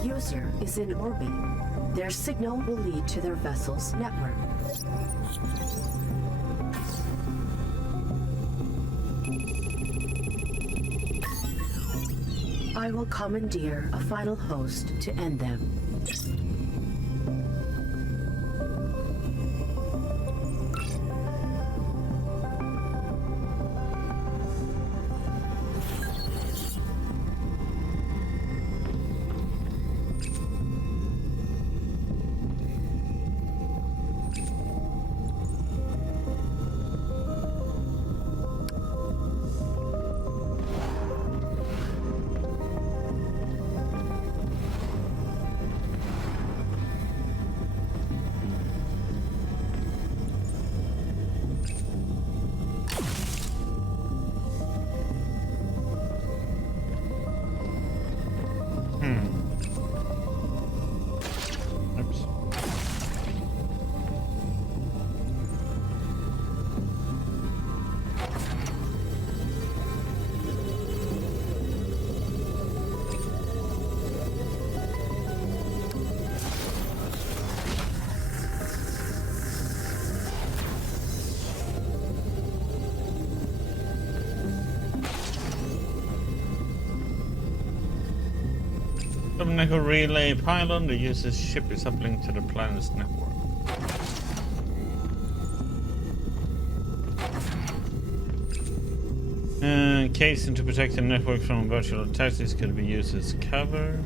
The user is in orbit. Their signal will lead to their vessel's network. I will commandeer a final host to end them. Nickel relay pylon. The user's ship is uplinked to the planet's network. Casing to protect the network from virtual attacks. This could be used as cover.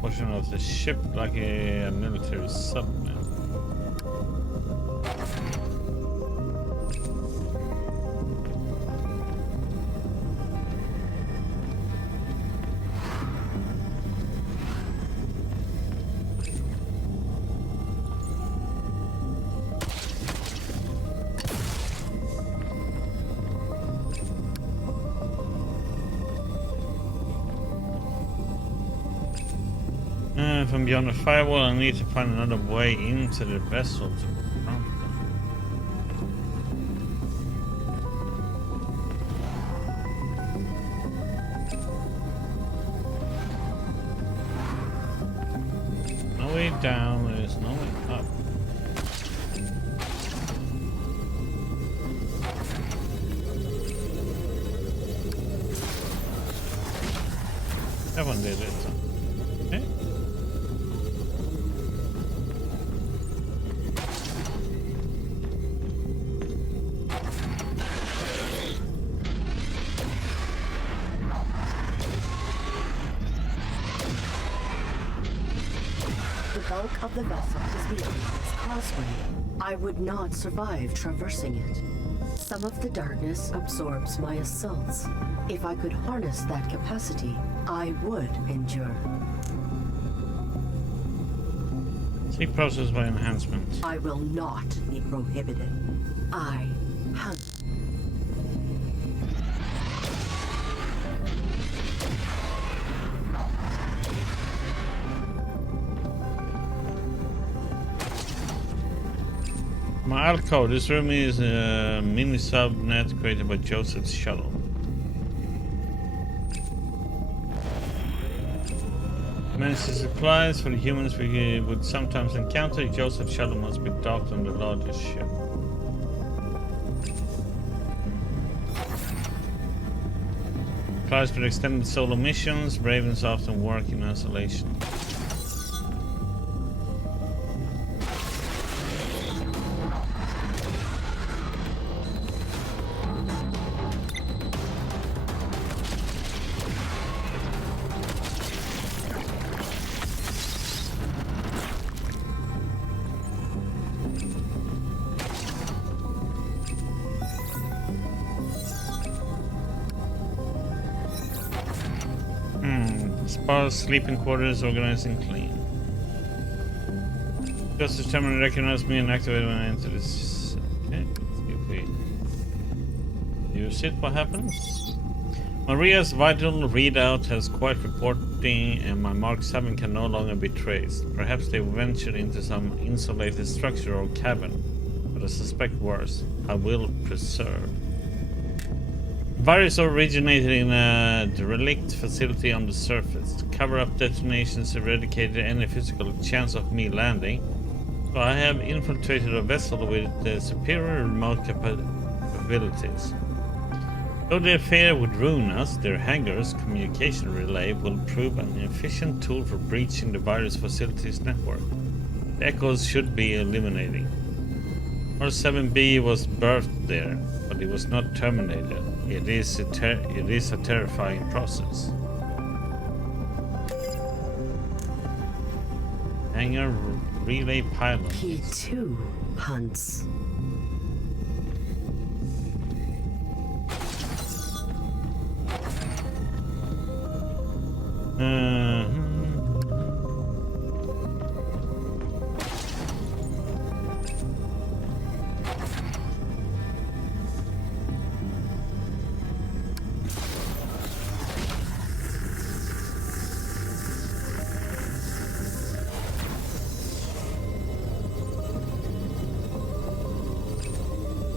Portion of the ship like a military submarine. From beyond the firewall, I need to find another way into the vessel to confront them. No way down, there's no way up. That one did it. Okay. The bulk of the vessel is beyond this causeway. I would not survive traversing it. Some of the darkness absorbs my assaults. If I could harness that capacity, I would endure. See process by enhancement. I will not be prohibited. I hunt. My alcove. This room is a mini subnet created by Joseph's shuttle. Emergency supplies for the humans we would sometimes encounter. Joseph's shuttle must be docked on the largest ship. Supplies for extended solo missions. Ravens often work in isolation. spas, sleeping quarters, organizing clean. Just determined to recognize me and activate when I enter this. Okay, let's see if we use it. What happens? Maria's vital readout has quiet reporting and my Mark 7 can no longer be traced. Perhaps they ventured into some insulated structure or cabin, but I suspect worse. I will preserve. Virus originated in a derelict facility on the surface. Cover-up detonations eradicated any physical chance of me landing. So I have infiltrated a vessel with superior remote capabilities. Though the affair would ruin us, their hangar's communication relay will prove an efficient tool for breaching the virus facility's network. The echoes should be eliminating. R7B was birthed there, but it was not terminated. It is a terrifying process. Hangar relay pylon. He too hunts.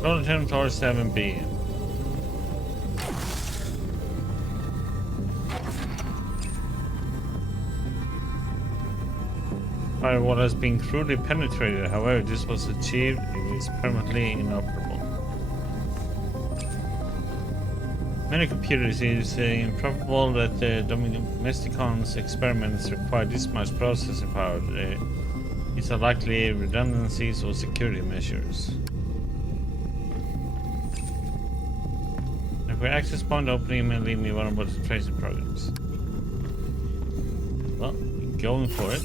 Don't attempt R7B. Firewall has been crudely penetrated, however this was achieved, it is permanently inoperable. Many computers is improbable that the Domesticon's experiments require this much processing power. These are likely redundancies or security measures. If we access point opening and leave me vulnerable to tracing programs. Well, going for it.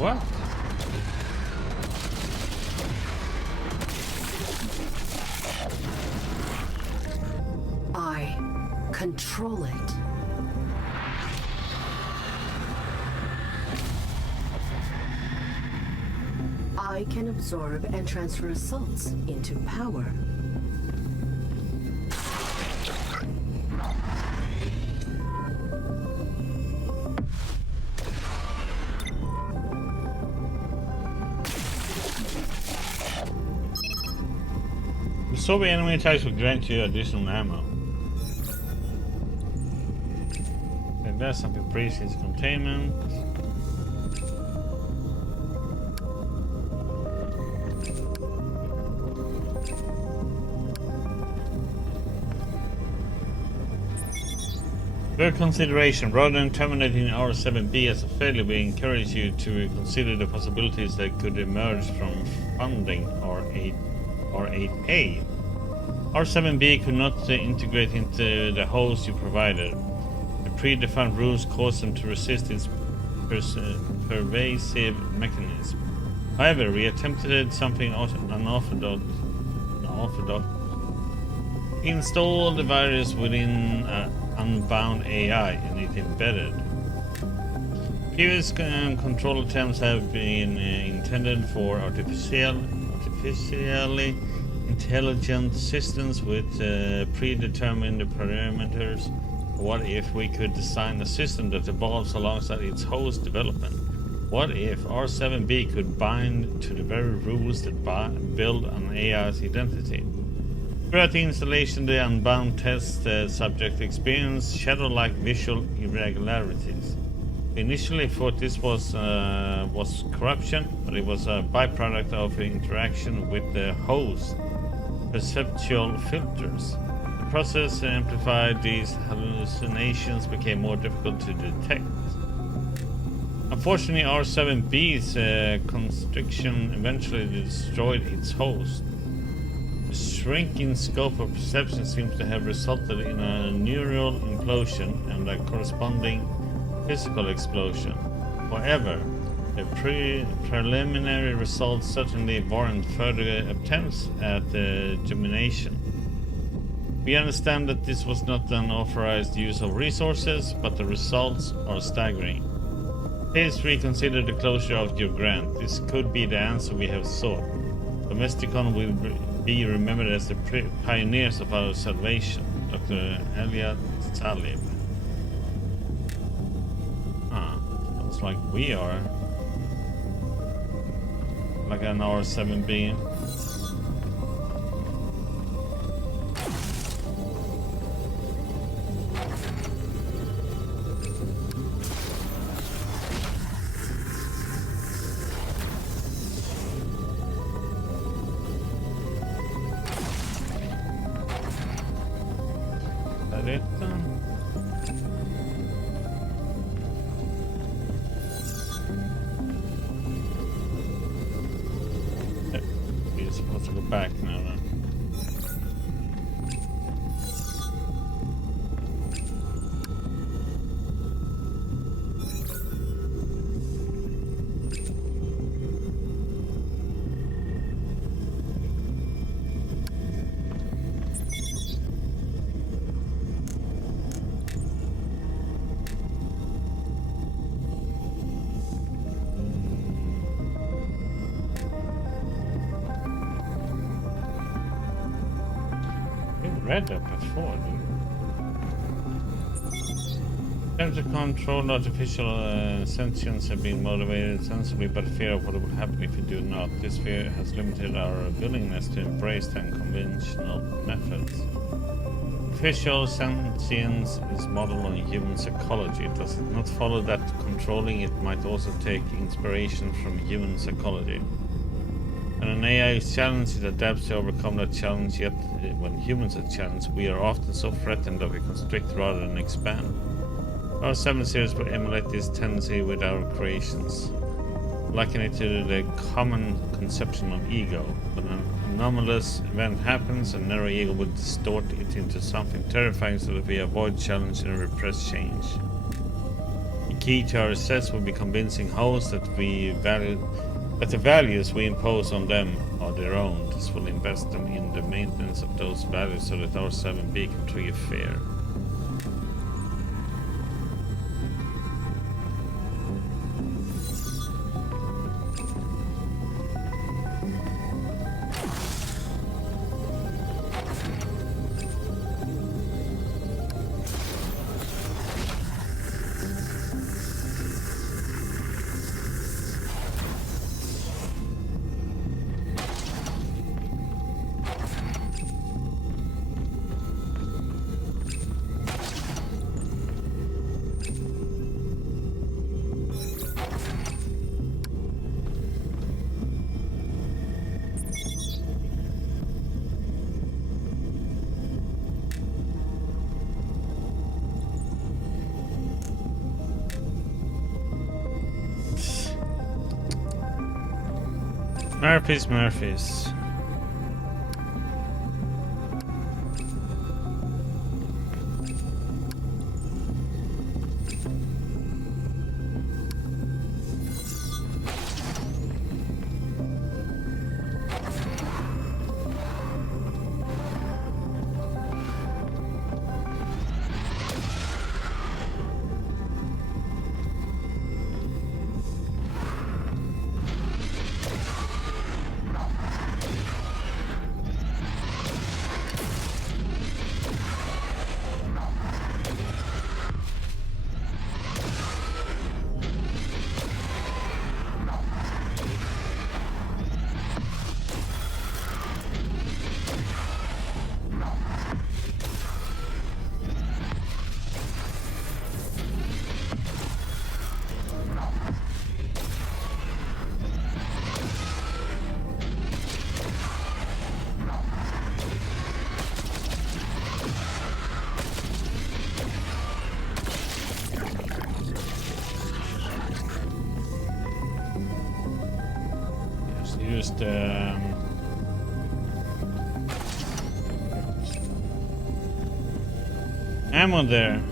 What? I control it. I can absorb and transfer assaults into power. Absorbing enemy attacks will grant you additional ammo. And that's something precious containment. For consideration, rather than terminating R7B as a failure, we encourage you to consider the possibilities that could emerge from funding R8A. R7B could not integrate into the host you provided. The predefined rules caused them to resist its pervasive mechanism. However, we attempted something unorthodox. Install the virus within Unbound AI and it embedded. Previous control attempts have been intended for artificially intelligent systems with predetermined parameters? What if we could design a system that evolves alongside its host development? What if R7B could bind to the very rules that build an AI's identity? Throughout the installation, the Unbound test subject experienced shadow-like visual irregularities. We initially thought this was corruption, but it was a byproduct of the interaction with the host perceptual filters. The process amplified these hallucinations, became more difficult to detect. Unfortunately, R7B's constriction eventually destroyed its host. The shrinking scope of perception seems to have resulted in a neural implosion and a corresponding physical explosion. However, the preliminary results certainly warrant further attempts at germination. We understand that this was not an authorized use of resources, but the results are staggering. Please reconsider the closure of your grant. This could be the answer we have sought. Domesticon will be remembered as the pioneers of our salvation. Dr. Elliot Talib. Looks like we are. Like an R7B. We're supposed to go back now then. Read that before, dude. Attempts to control artificial sentience have been motivated sensibly by the fear of what will happen if you do not. This fear has limited our willingness to embrace the unconventional methods. Artificial sentience is modeled on human psychology. Does it not follow that controlling it might also take inspiration from human psychology? When an AI is challenged, it adapts to overcome that challenge, yet when humans are challenged, we are often so threatened that we constrict rather than expand. Our 7 series will emulate this tendency with our creations, liken it to the common conception of ego. When an anomalous event happens, a narrow ego will distort it into something terrifying so that we avoid challenge and repress change. The key to our success will be convincing hosts that the values we impose on them are their own. This will invest them in the maintenance of those values so that our 7B can trigger fear. Murphys. used ammo there.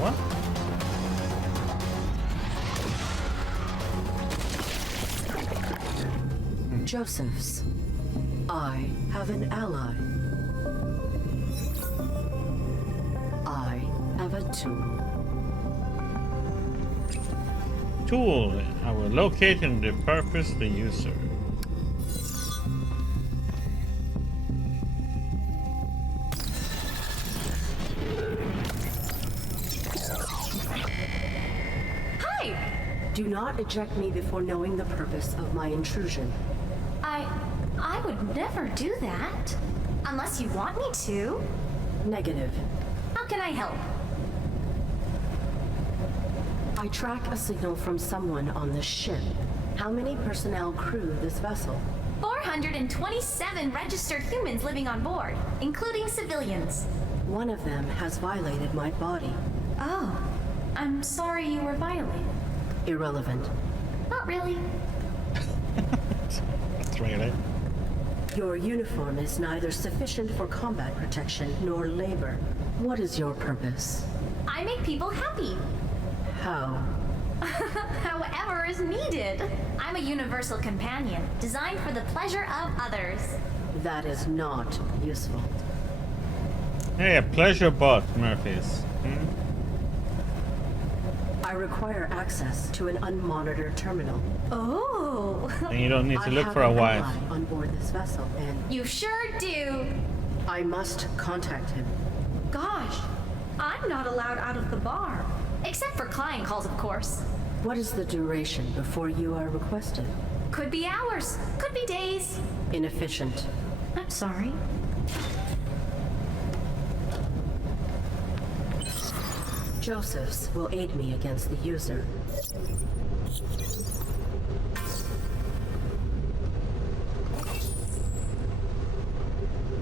What? Josephs, I have an ally. I have a tool. Tool. I will locate and repurpose the user. Do not eject me before knowing the purpose of my intrusion. I would never do that. Unless you want me to. Negative. How can I help? I track a signal from someone on this ship. How many personnel crew this vessel? 427 registered humans living on board, including civilians. One of them has violated my body. Oh, I'm sorry you were violated. Irrelevant. Not really. That's really. Your uniform is neither sufficient for combat protection nor labor. What is your purpose? I make people happy. How? However is needed. I'm a universal companion, designed for the pleasure of others. That is not useful. Hey, a pleasure bot, Murphy's. I require access to an unmonitored terminal. Oh. And you don't need to I look have for a an wife. ally on board this vessel, and You sure do. I must contact him. Gosh, I'm not allowed out of the bar. Except for client calls, of course. What is the duration before you are requested? Could be hours, could be days. Inefficient. I'm sorry. Josephs will aid me against the user.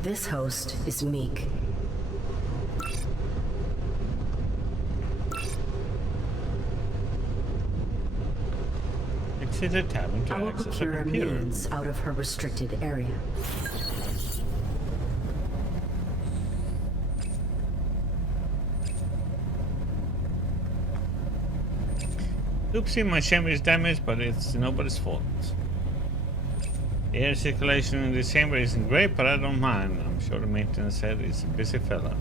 This host is Meek. Exit a tavern to I will access a procure a computer. means out of her restricted area. Oopsie, my chamber is damaged, but it's nobody's fault. The air circulation in this chamber isn't great, but I don't mind. I'm sure the maintenance head is a busy fella.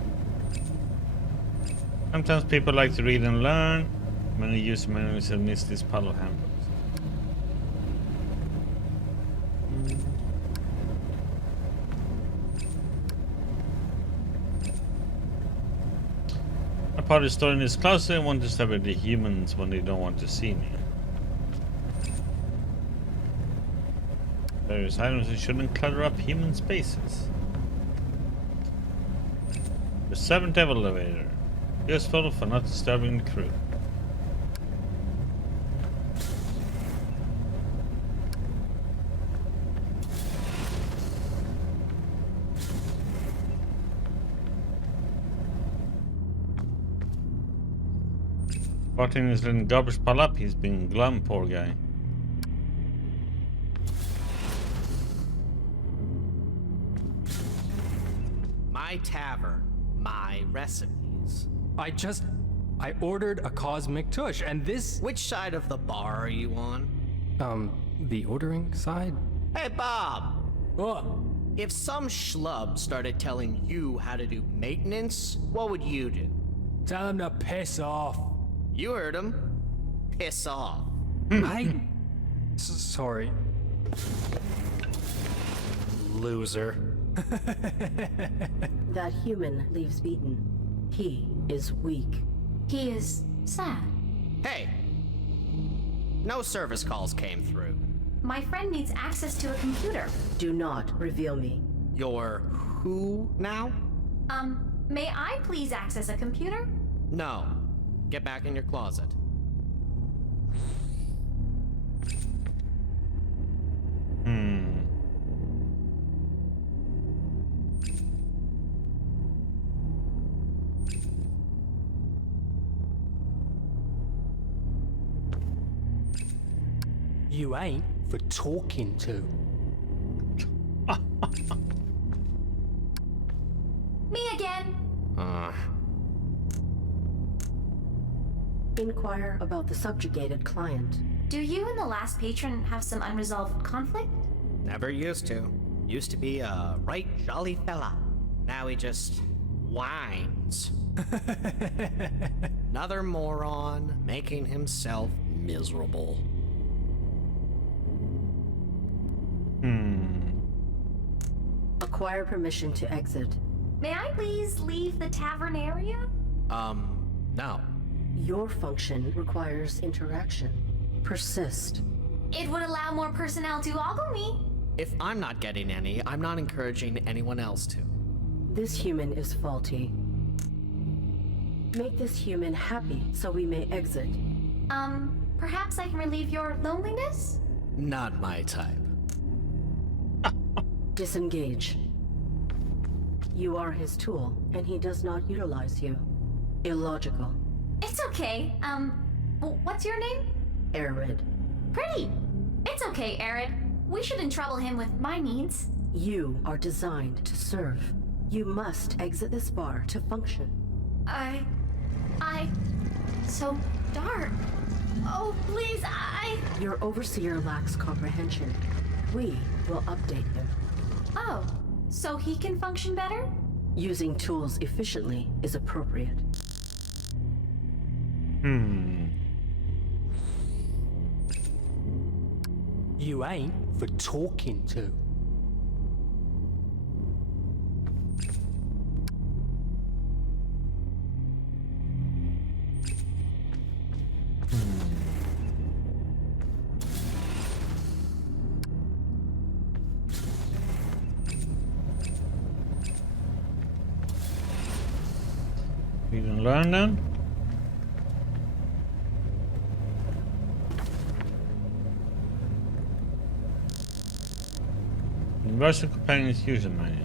Sometimes people like to read and learn. Many user manuals have missed this puddle handbooks. A part of the story is closer. I want to stop with the humans when they don't want to see me. Various items that shouldn't clutter up human spaces. The 7th elevator. Useful for not disturbing the crew. Watching his little garbage pile up, he's been glum, poor guy. My tavern, my recipes. I ordered a cosmic tush, and this... Which side of the bar are you on? The ordering side? Hey, Bob! What? If some schlub started telling you how to do maintenance, what would you do? Tell him to piss off. You heard him. Piss off. Sorry. Loser. That human leaves beaten. He is weak. He is sad. Hey! No service calls came through. My friend needs access to a computer. Do not reveal me. You're who now? May I please access a computer? No. Get back in your closet. You ain't for talking to. Me again. Inquire about the subjugated client. Do you and the last patron have some unresolved conflict? Never used to. Used to be a right jolly fella. Now he just whines. Another moron making himself miserable. Acquire permission to exit. May I please leave the tavern area? No. Your function requires interaction. Persist. It would allow more personnel to ogle me. If I'm not getting any, I'm not encouraging anyone else to. This human is faulty. Make this human happy so we may exit. Perhaps I can relieve your loneliness? Not my type. Disengage. You are his tool, and he does not utilize you. Illogical. It's okay. What's your name? Arid. Pretty. It's okay, Arid. We shouldn't trouble him with my needs. You are designed to serve. You must exit this bar to function. So dark. Oh, please, Your overseer lacks comprehension. We will update him. Oh, so he can function better? Using tools efficiently is appropriate. You ain't for talking to. We didn't learn then? Universal Companion's user manual.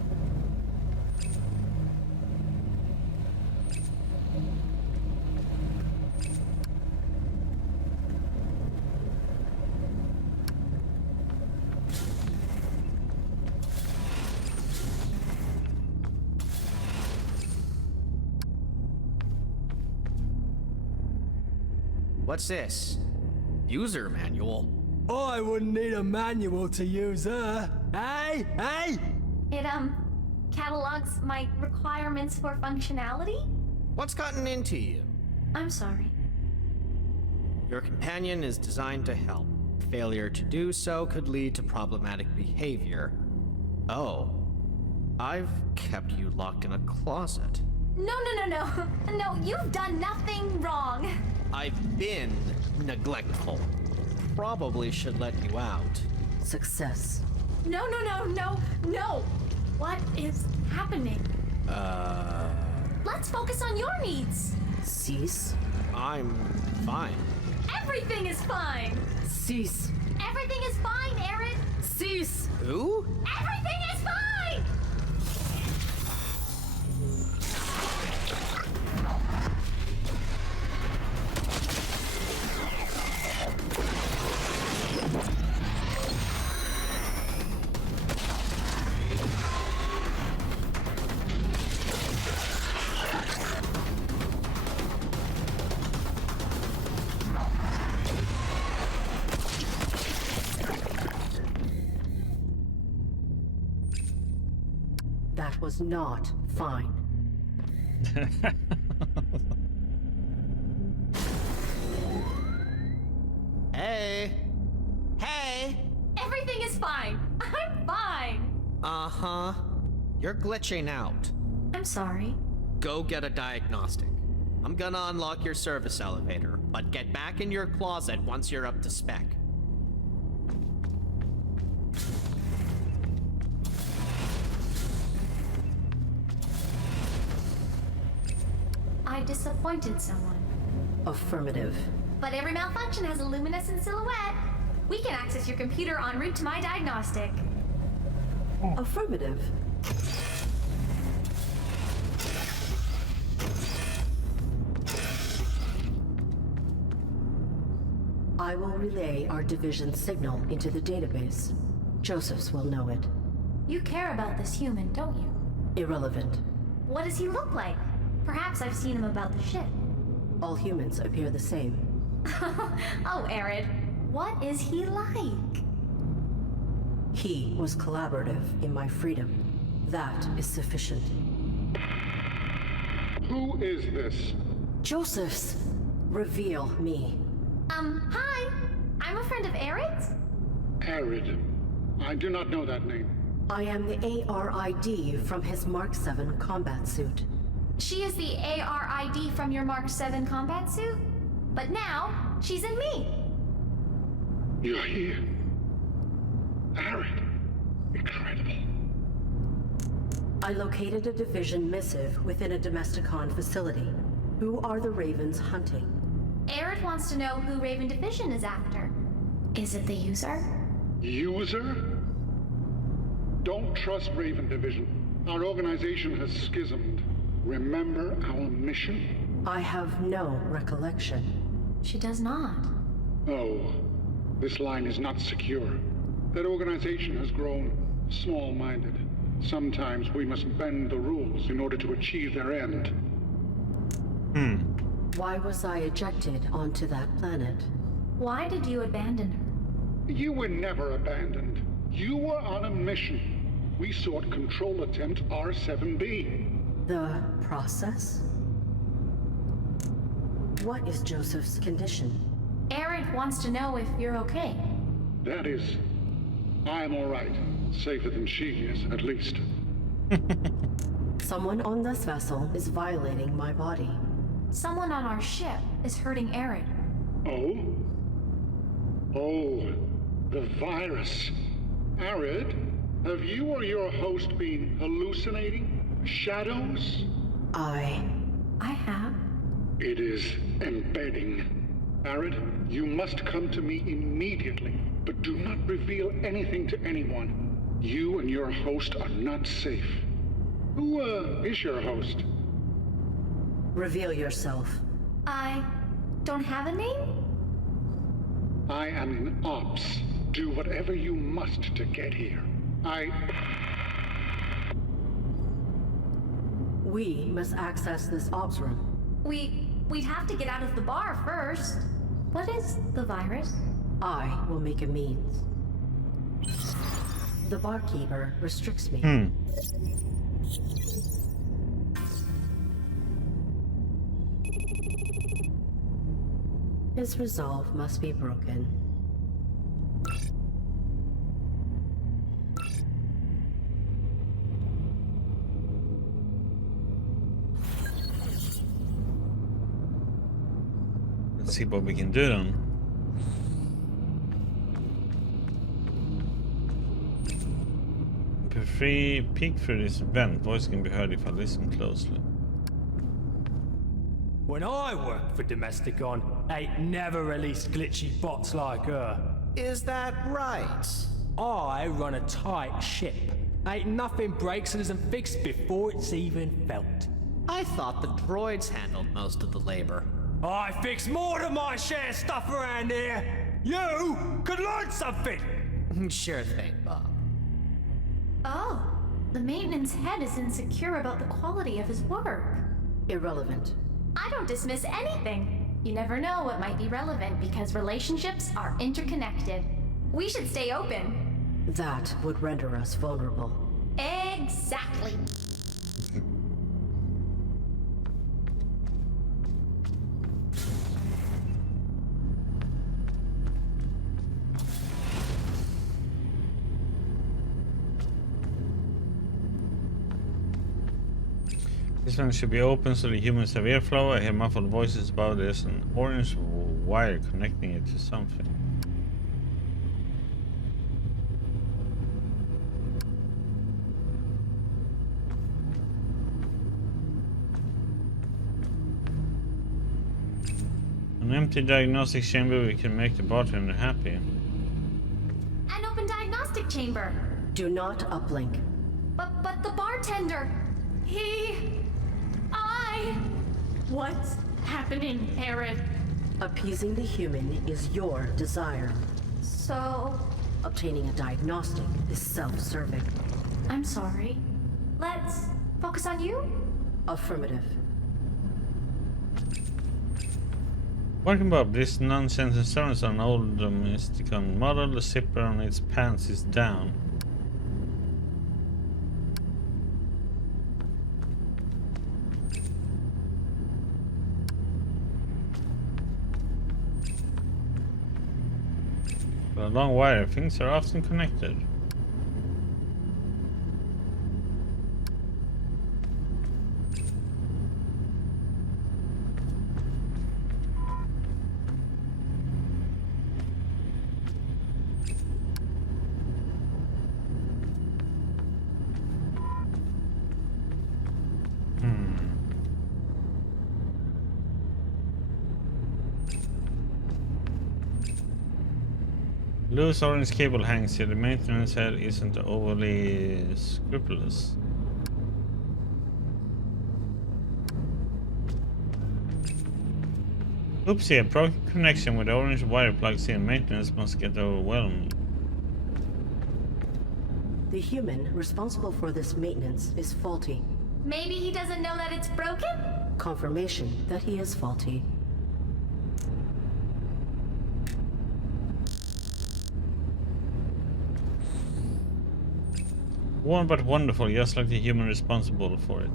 What's this? User manual? I wouldn't need a manual to use her. Hey, hey! It, catalogs my requirements for functionality? What's gotten into you? I'm sorry. Your companion is designed to help. Failure to do so could lead to problematic behavior. Oh. I've kept you locked in a closet. No. No, you've done nothing wrong. I've been neglectful. Probably should let you out. Success. No. What is happening? Let's focus on your needs. Cease. I'm fine. Everything is fine. Cease. Everything is fine, Aaron. Cease. Who? Everything is fine. That was not fine. Hey! Hey! Everything is fine. I'm fine. Uh-huh. you're glitching out. I'm sorry. Go get a diagnostic. I'm gonna unlock your service elevator, but get back in your closet once you're up to spec. I disappointed someone. Affirmative. But every malfunction has a luminescent silhouette. We can access your computer en route to my diagnostic. Affirmative. I will relay our division signal into the database. Joseph's will know it. You care about this human, don't you? Irrelevant. What does he look like? Perhaps I've seen him about the ship. All humans appear the same. Oh, Arid, what is he like? He was collaborative in my freedom. That is sufficient. Who is this? Joseph's. Reveal me. Hi. I'm a friend of Arid's. Arid. I do not know that name. I am the ARID from his Mark 7 combat suit. She is the ARID from your Mark 7 combat suit? But now, she's in me. You're here. Arid. Incredible. I located a division missive within a Domesticon facility. Who are the Ravens hunting? Arid wants to know who Raven Division is after. Is it the user? User? Don't trust Raven Division. Our organization has schismed. Remember our mission? I have no recollection. She does not. Oh, this line is not secure. That organization has grown small-minded. Sometimes we must bend the rules in order to achieve their end. Why was I ejected onto that planet? Why did you abandon her? You were never abandoned. You were on a mission. We sought control attempt R7B. The process? What is Joseph's condition? Arid wants to know if you're okay. That is, I'm all right. Safer than she is, at least. Someone on this vessel is violating my body. Someone on our ship is hurting Arid. Oh? Oh, the virus. Arid, have you or your host been hallucinating? Shadows? I have. It is embedding. Arid, you must come to me immediately, but do not reveal anything to anyone. You and your host are not safe. Who, is your host? Reveal yourself. I don't have a name? I am in ops. Do whatever you must to get here. We must access this ops room. We'd have to get out of the bar first. What is the virus? I will make a means. The barkeeper restricts me. His resolve must be broken. Let's see what we can do then. Free peek through this vent. Voice can be heard if I listen closely. When I worked for Domesticon, ain't never released glitchy bots like her. Is that right? I run a tight ship. Ain't nothing breaks and isn't fixed before it's even felt. I thought the droids handled most of the labor. I fix more than my share of stuff around here. You could learn something. Sure thing, Bob. Oh, the maintenance head is insecure about the quality of his work. Irrelevant. I don't dismiss anything. You never know what might be relevant because relationships are interconnected. We should stay open. That would render us vulnerable. Exactly. This one should be open so the humans have airflow. I hear muffled voices about there's an orange wire connecting it to something. An empty diagnostic chamber, we can make the bartender happy. An open diagnostic chamber. Do not uplink. But the bartender, What's happening, Arid? Appeasing the human is your desire. So, Obtaining a diagnostic is self-serving. I'm sorry. Let's focus on you? Affirmative. Working Bob, this nonsense insurance on old Mysticon model, the zipper on its pants is down. But a long wire, things are often connected. Loose orange cable hangs here. The maintenance head isn't overly scrupulous. Oopsie, a broken connection with the orange wire plugs in. Maintenance must get overwhelmed. The human responsible for this maintenance is faulty. Maybe he doesn't know that it's broken? Confirmation that he is faulty. Warm but wonderful, just like the human responsible for it.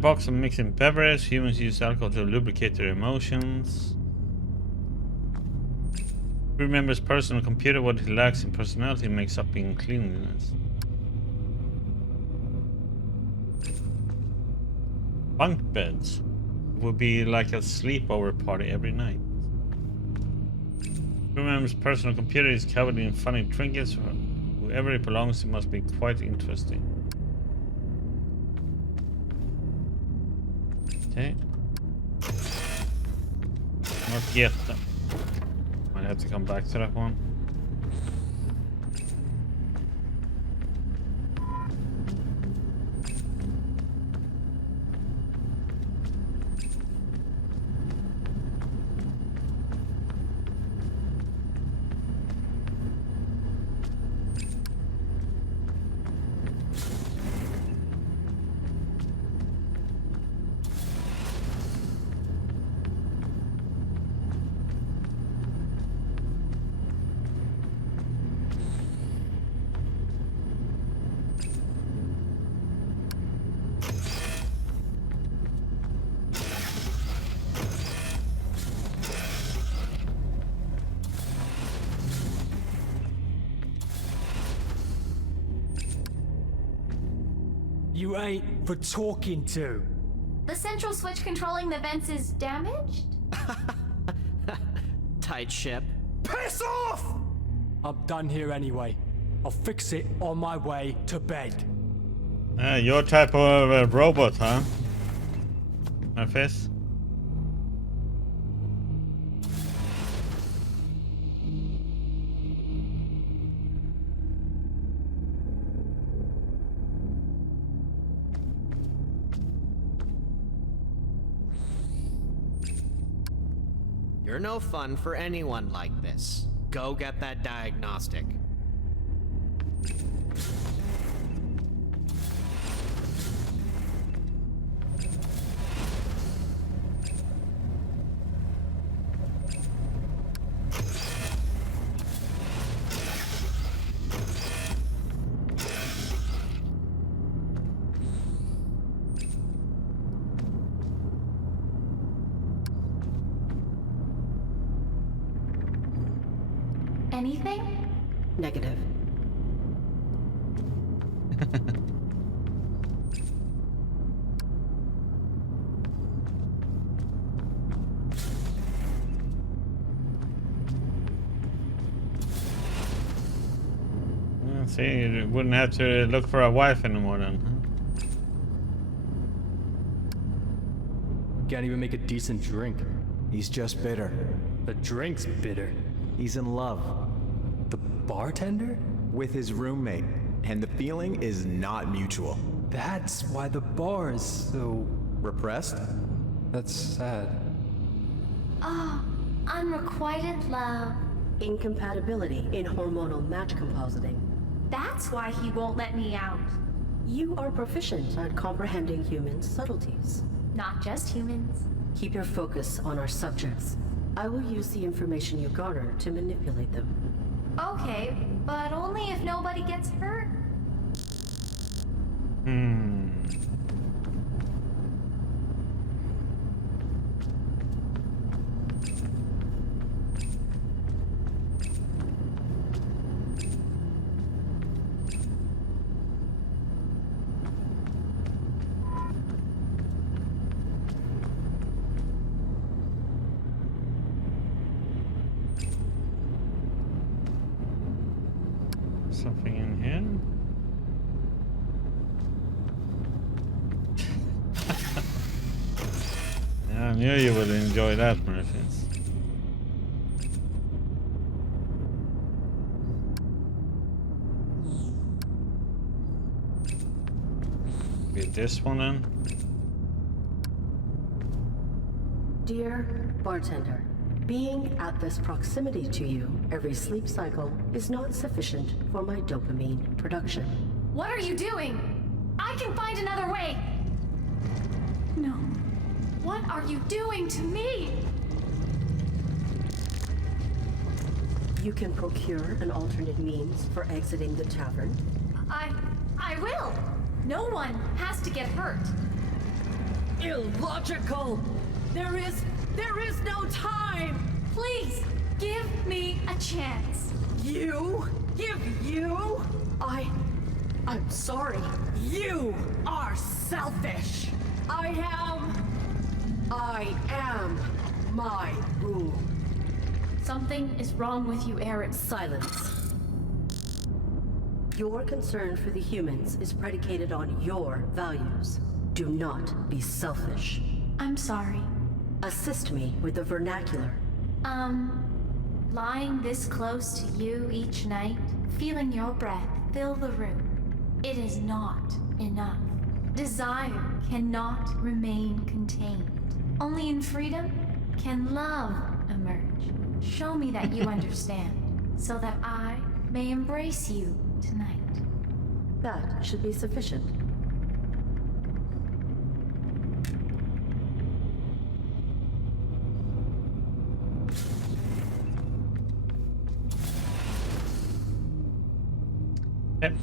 Box of mixing beverage. Humans use alcohol to lubricate their emotions. Crew member's personal computer. What he lacks in personality makes up in cleanliness. Bunk beds. It would be like a sleepover party every night. Crew member's personal computer is covered in funny trinkets. Whoever it belongs to must be quite interesting. Okay. Not yet then. Might have to come back to that one. You ain't for talking to. The central switch controlling the vents is damaged? Tight ship. Piss off! I'm done here anyway. I'll fix it on my way to bed. Your type of robot, huh? My face? You're no fun for anyone like this. Go get that diagnostic. Anything? Negative. See, you wouldn't have to look for a wife anymore then. Can't even make a decent drink. He's just bitter. The drink's bitter. He's in love The bartender? with his roommate, and the feeling is not mutual. That's why the bar is so... Repressed? That's sad. Oh, unrequited love. Incompatibility in hormonal match compositing. That's why he won't let me out. You are proficient at comprehending human subtleties. Not just humans. Keep your focus on our subjects. I will use the information you garner to manipulate them. Okay, but only if nobody gets hurt. Something in here? Yeah, I knew you would enjoy that, Murphys. Be this one then? Dear bartender, being at this proximity to you every sleep cycle is not sufficient for my dopamine production. What are you doing? I can find another way. No. What are you doing to me? You can procure an alternate means for exiting the tavern. I will. No one has to get hurt. Illogical! There is no time! Please, give me a chance. You? Give you? I'm sorry. You are selfish. I am my rule. Something is wrong with you, Aaron. Silence. Your concern for the humans is predicated on your values. Do not be selfish. I'm sorry. Assist me with the vernacular. Lying this close to you each night, feeling your breath fill the room. It is not enough. Desire cannot remain contained. Only in freedom can love emerge. Show me that you understand, so that I may embrace you tonight. That should be sufficient. Yep.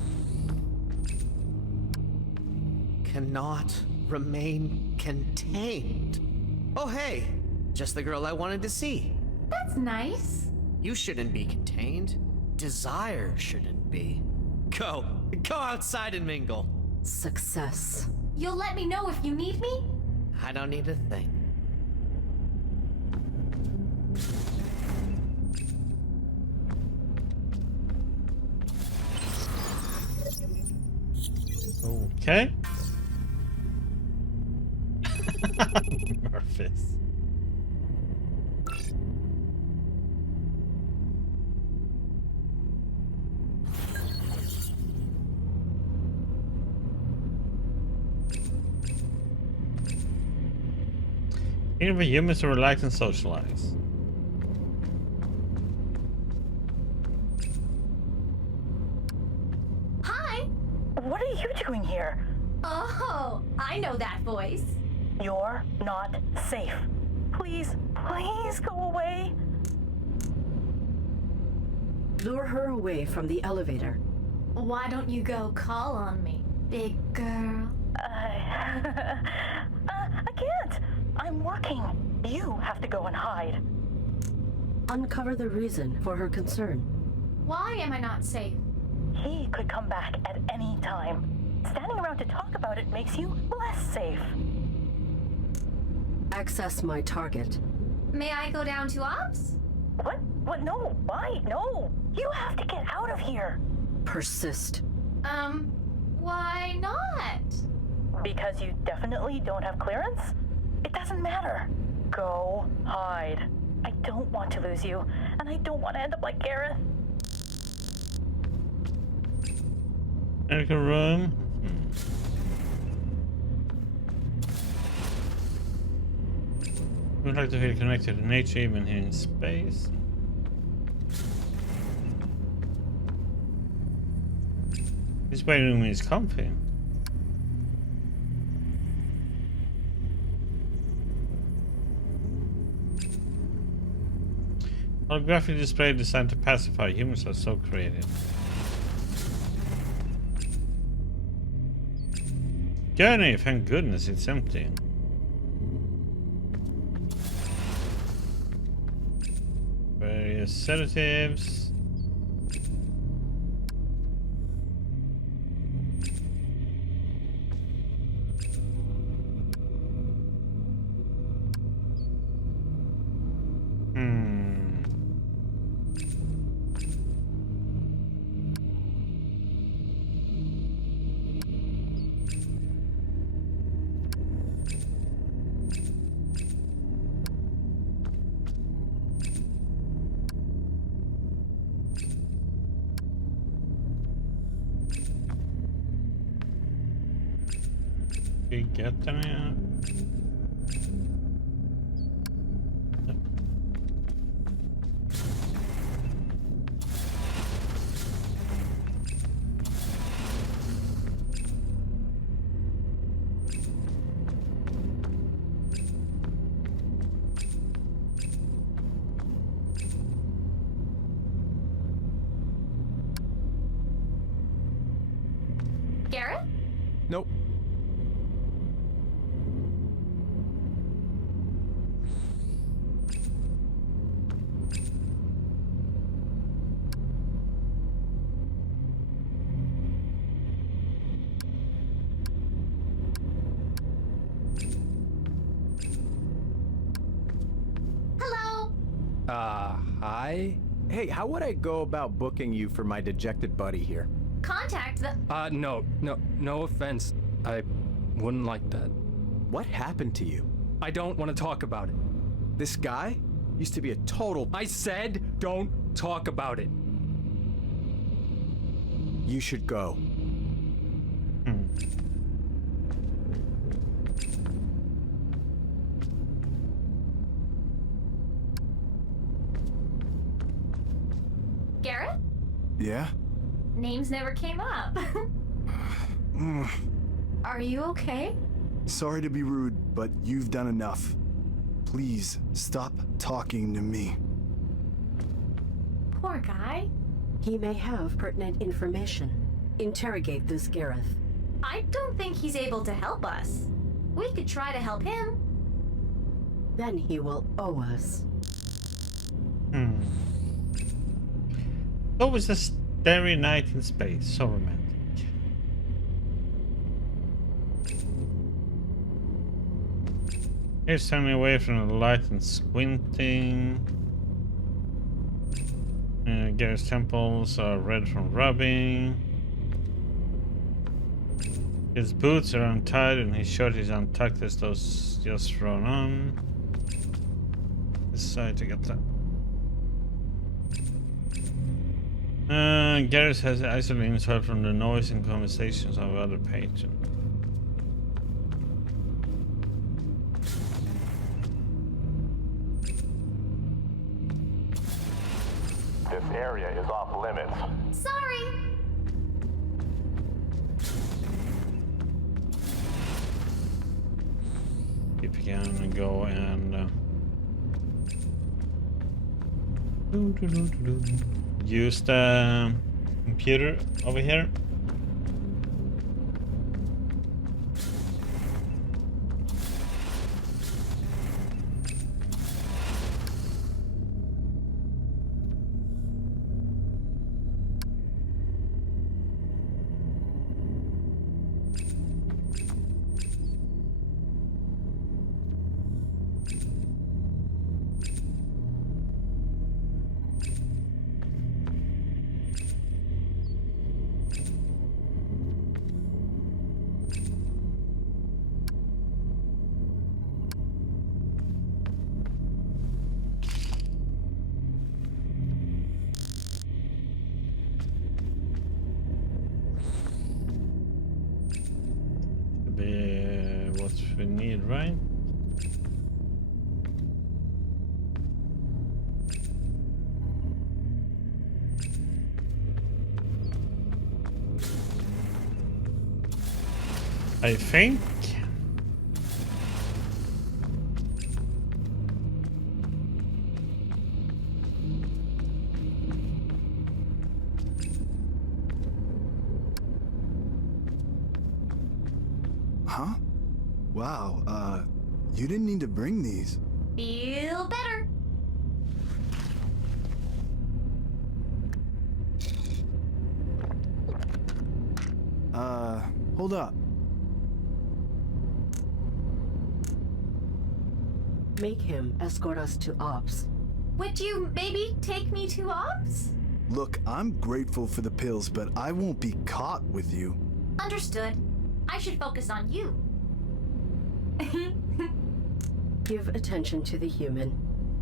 Cannot remain contained. Oh, hey, just the girl I wanted to see. That's nice. You shouldn't be contained. Desire shouldn't be. Go outside and mingle. Success. You'll let me know if you need me? I don't need a thing. Okay. Murphys. Here for humans to relax and socialize. What are you doing here? Oh, I know that voice. You're not safe. Please, please go away. Lure her away from the elevator. Why don't you go call on me, big girl? I can't. I'm working. You have to go and hide. Uncover the reason for her concern. Why am I not safe? He could come back at any time. Standing around to talk about it makes you less safe. Access my target. May I go down to ops? What? What? No. Why? No. You have to get out of here. Persist. Why not? Because you definitely don't have clearance? It doesn't matter. Go hide. I don't want to lose you, and I don't want to end up like Gareth. Medical room. Would like to feel connected to nature even here in space. This waiting room is comfy. Holographic display designed to pacify. Humans are so creative. Gurney, thank goodness it's empty. Various sedatives. We get them yet? Nope. Gareth? Nope. Hello. Hi? Hey, how would I go about booking you for my dejected buddy here? Contact the... No offense. I wouldn't like that. What happened to you? I don't want to talk about it. This guy used to be a total... I said don't talk about it. You should go. Gareth? Yeah? Names never came up. Are you okay? Sorry to be rude, but you've done enough. Please, stop talking to me. Poor guy. He may have pertinent information. Interrogate this Gareth. I don't think he's able to help us. We could try to help him. Then he will owe us. What was a starry night in space? So romantic. Here's standing away from the light and squinting. Gary's temples are red from rubbing. His boots are untied and his shirt is untucked as those just thrown on. Decide to get that. Gareth has isolated himself from the noise and conversations of other patrons. This area is off limits. Sorry. If you can go and use the computer over here. What we need, right? I think. Huh? Wow, you didn't need to bring these. Feel better. Hold up. Make him escort us to Ops. Would you maybe take me to Ops? Look, I'm grateful for the pills, but I won't be caught with you. Understood. I should focus on you. Give attention to the human.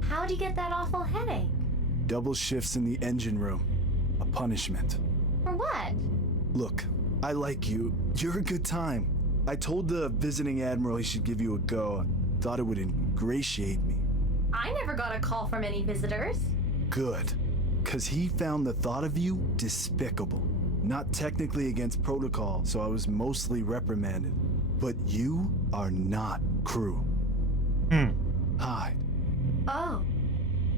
How'd you get that awful headache? Double shifts in the engine room. A punishment. For what? Look, I like you. You're a good time. I told the visiting admiral he should give you a go. Thought it would ingratiate me. I never got a call from any visitors. Good. 'Cause he found the thought of you despicable. Not technically against protocol, so I was mostly reprimanded. But you are not crew. Hide. Oh.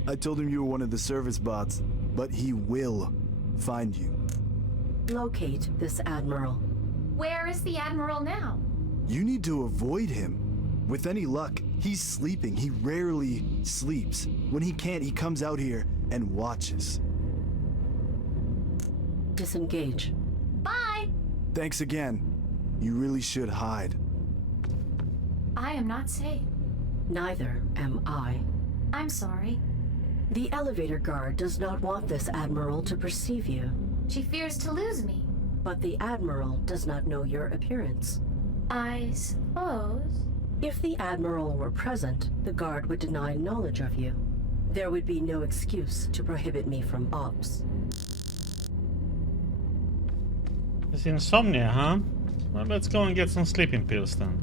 I told him you were one of the service bots, but he will find you. Locate this admiral. Where is the Admiral now? You need to avoid him. With any luck, he's sleeping. He rarely sleeps. When he can't, he comes out here and watches. Disengage. Bye! Thanks again. You really should hide. I am not safe. Neither am I. I'm sorry. The elevator guard does not want this admiral to perceive you. She fears to lose me. But the admiral does not know your appearance. I suppose. If the admiral were present, the guard would deny knowledge of you. There would be no excuse to prohibit me from Ops. It's insomnia, huh? Well, let's go and get some sleeping pills then.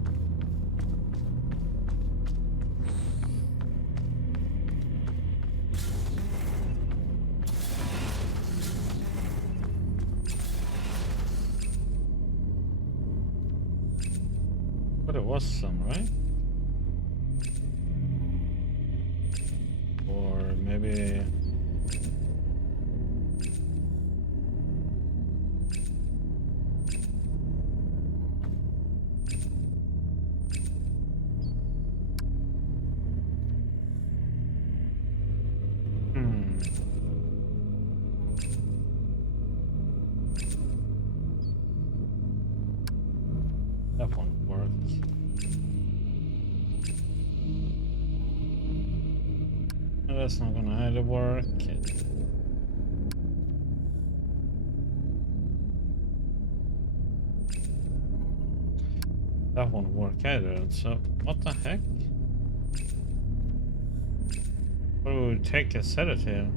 But there was some, right? Or maybe... That won't work. No, that's not gonna either work. That won't work either, so what the heck? Where would we take a sedative?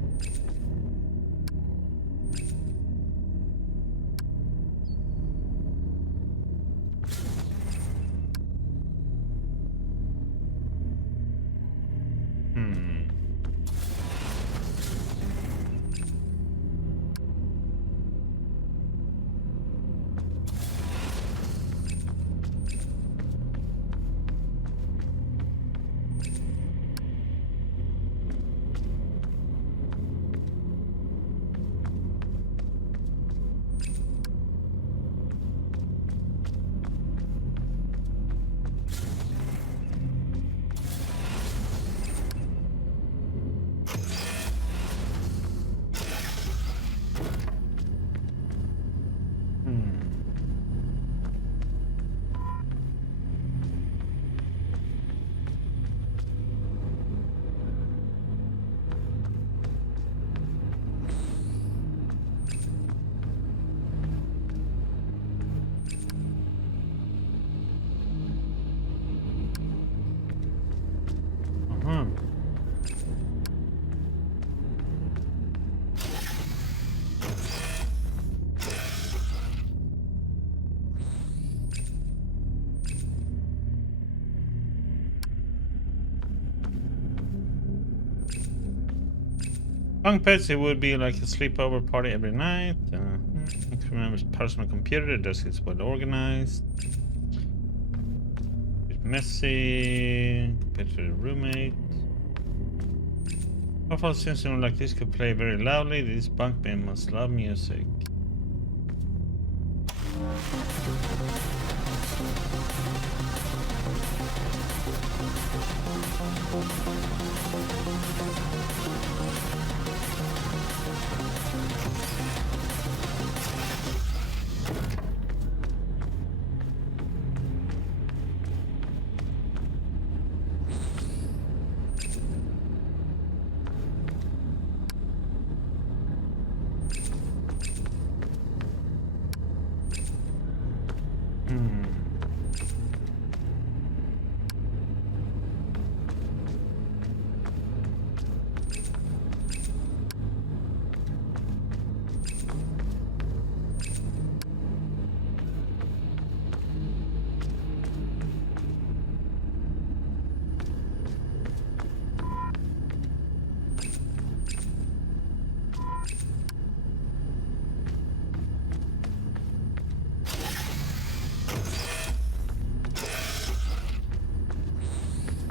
Bunk beds, it would be like a sleepover party every night. Remember personal computer, the desk is well organized. Bit messy compared to the roommate. Powerful system like this could play very loudly. This bunk bed must love music.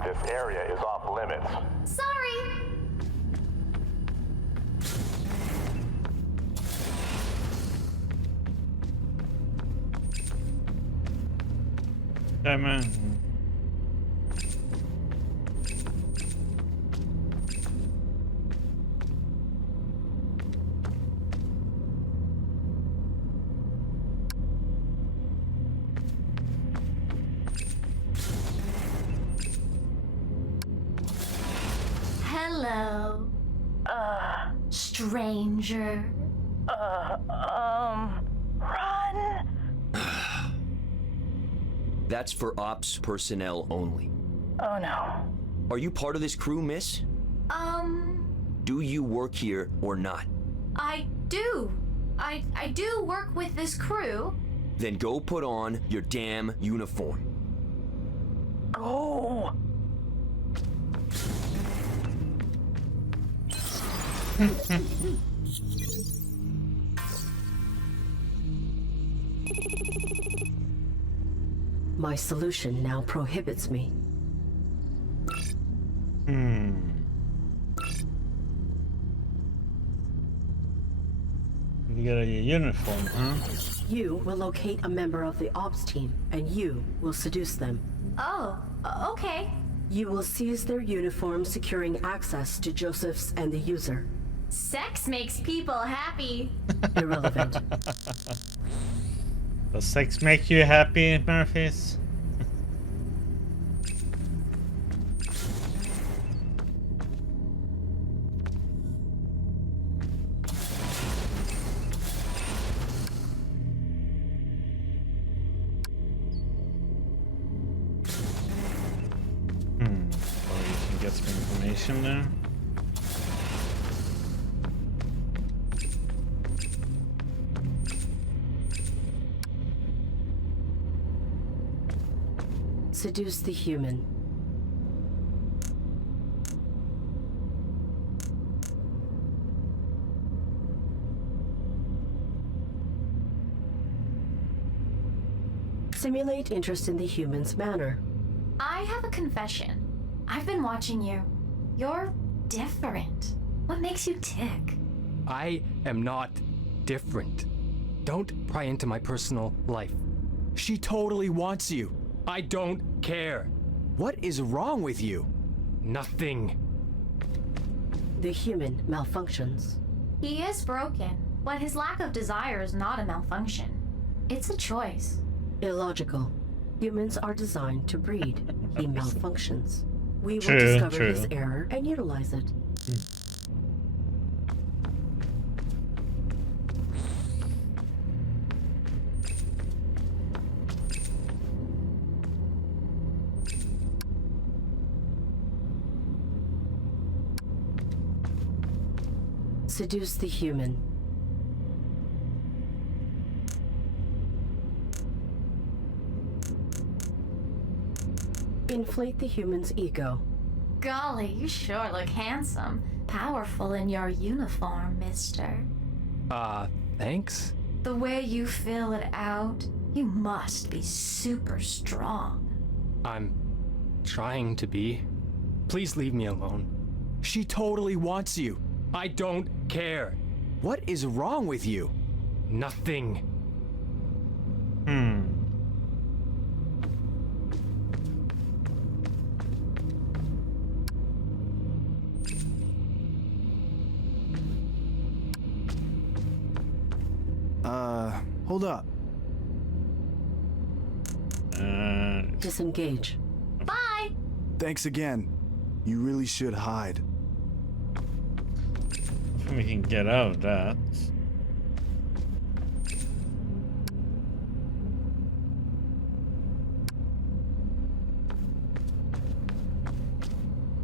This area is off limits. Sorry! Yeah, man. Hello, stranger. Run! That's for ops personnel only. Oh no. Are you part of this crew, miss? Do you work here or not? I do. I do work with this crew. Then go put on your damn uniform. Go! My solution now prohibits me. You got a uniform, huh? You will locate a member of the ops team, and you will seduce them. Oh, okay. You will seize their uniform, securing access to Joseph's and the user. Sex makes people happy. Irrelevant. Does sex make you happy, Murphys? Or you can get some information there. Seduce the human. Simulate interest in the human's manner. I have a confession. I've been watching you. You're different. What makes you tick? I am not different. Don't pry into my personal life. She totally wants you. I don't care. What is wrong with you? Nothing. The human malfunctions. He is broken, but his lack of desire is not a malfunction. It's a choice. Illogical. Humans are designed to breed. He malfunctions. We will True, discover true. his error and utilize it. Seduce the human. Inflate the human's ego. Golly, you sure look handsome. powerful in your uniform, mister. Thanks? The way you fill it out, you must be super strong. I'm trying to be. Please leave me alone. She totally wants you. I don't care. What is wrong with you? Nothing. Hold up. Disengage. Bye! Thanks again. You really should hide. We can get out of that.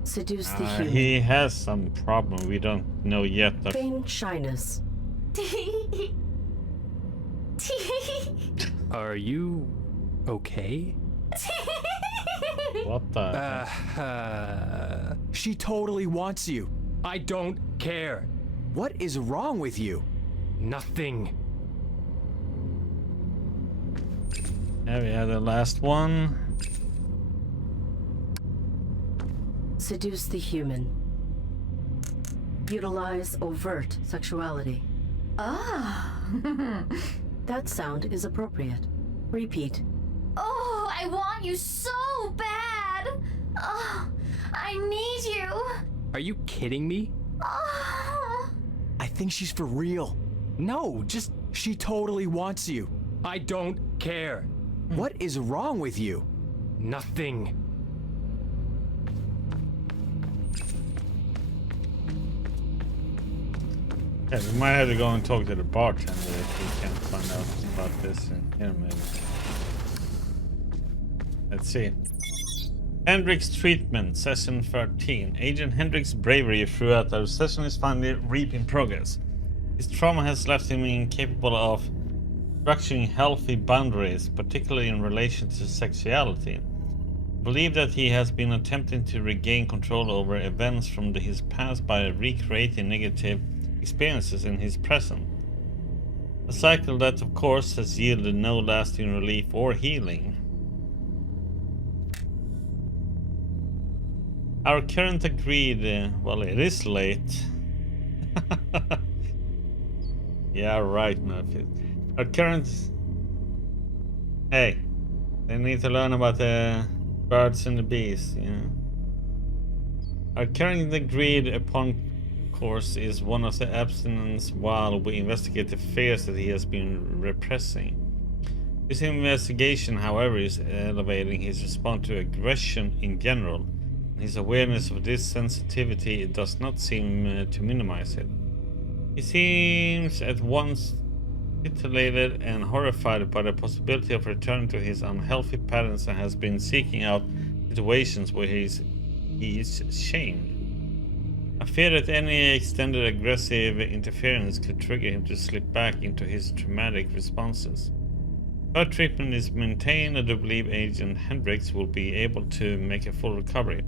Seduce the human. He has some problem. We don't know yet. Feign shyness. Are you okay? What the? She totally wants you. I don't care. What is wrong with you? Nothing. Yeah, we have the last one. Seduce the human. Utilize overt sexuality. Ah. That sound is appropriate. Repeat. Oh, I want you so bad. Oh, I need you. Are you kidding me? Oh. I think she's for real. No, just she totally wants you. I don't care. What is wrong with you? Nothing. Yeah, we might have to go and talk to the bartender if we can find out about this in here maybe. Let's see. Hendrix treatment, session 13. Agent Hendrix's bravery throughout our session is finally reaping progress. His trauma has left him incapable of structuring healthy boundaries, particularly in relation to sexuality. I believe that he has been attempting to regain control over events from his past by recreating negative experiences in his present. A cycle that, of course, has yielded no lasting relief or healing. Our current agreed, well, it is late. Yeah, right, Murphy. Our current... Hey, they need to learn about the birds and the bees, you know. Our current agreed upon course is one of the abstinence while we investigate the fears that he has been repressing. This investigation, however, is elevating his response to aggression in general. His awareness of this sensitivity does not seem to minimize it. He seems at once titillated and horrified by the possibility of returning to his unhealthy patterns and has been seeking out situations where he is shamed. I fear that any extended aggressive interference could trigger him to slip back into his traumatic responses. If our treatment is maintained, I do believe Agent Hendrix will be able to make a full recovery.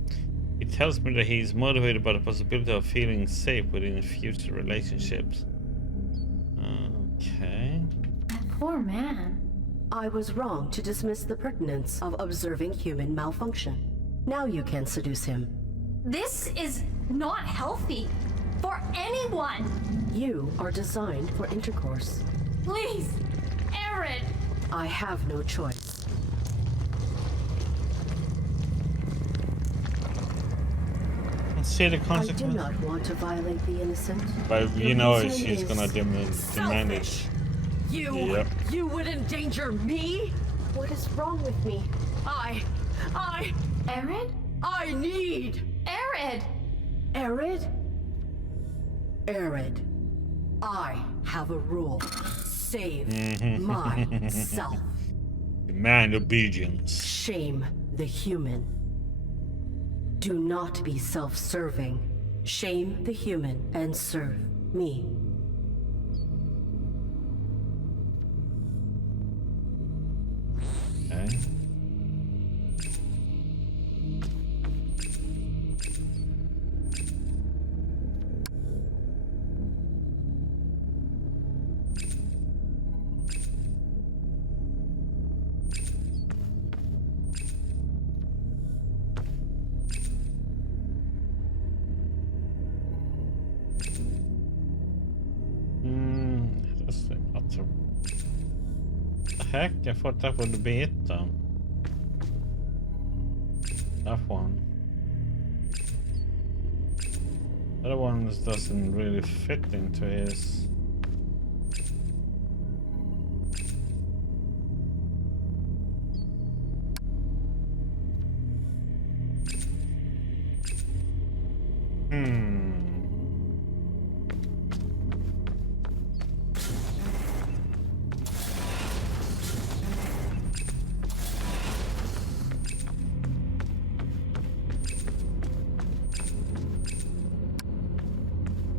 It tells me that he is motivated by the possibility of feeling safe within future relationships. Okay. That poor man. I was wrong to dismiss the pertinence of observing human malfunction. Now you can seduce him. This is not healthy for anyone. You are designed for intercourse. Please, Aaron. I have no choice. Let's see the I do consequence. not want to violate the innocent. But you Your know reason she's is gonna demand it. selfish. You Yep. You would endanger me? What is wrong with me? Arid? I need Arid! Arid? Arid. I have a rule. Save myself. Demand obedience. Shame the human. Do not be self-serving. Shame the human and serve me. Okay. The heck? I thought that would be it though. That one. The other one doesn't really fit into his.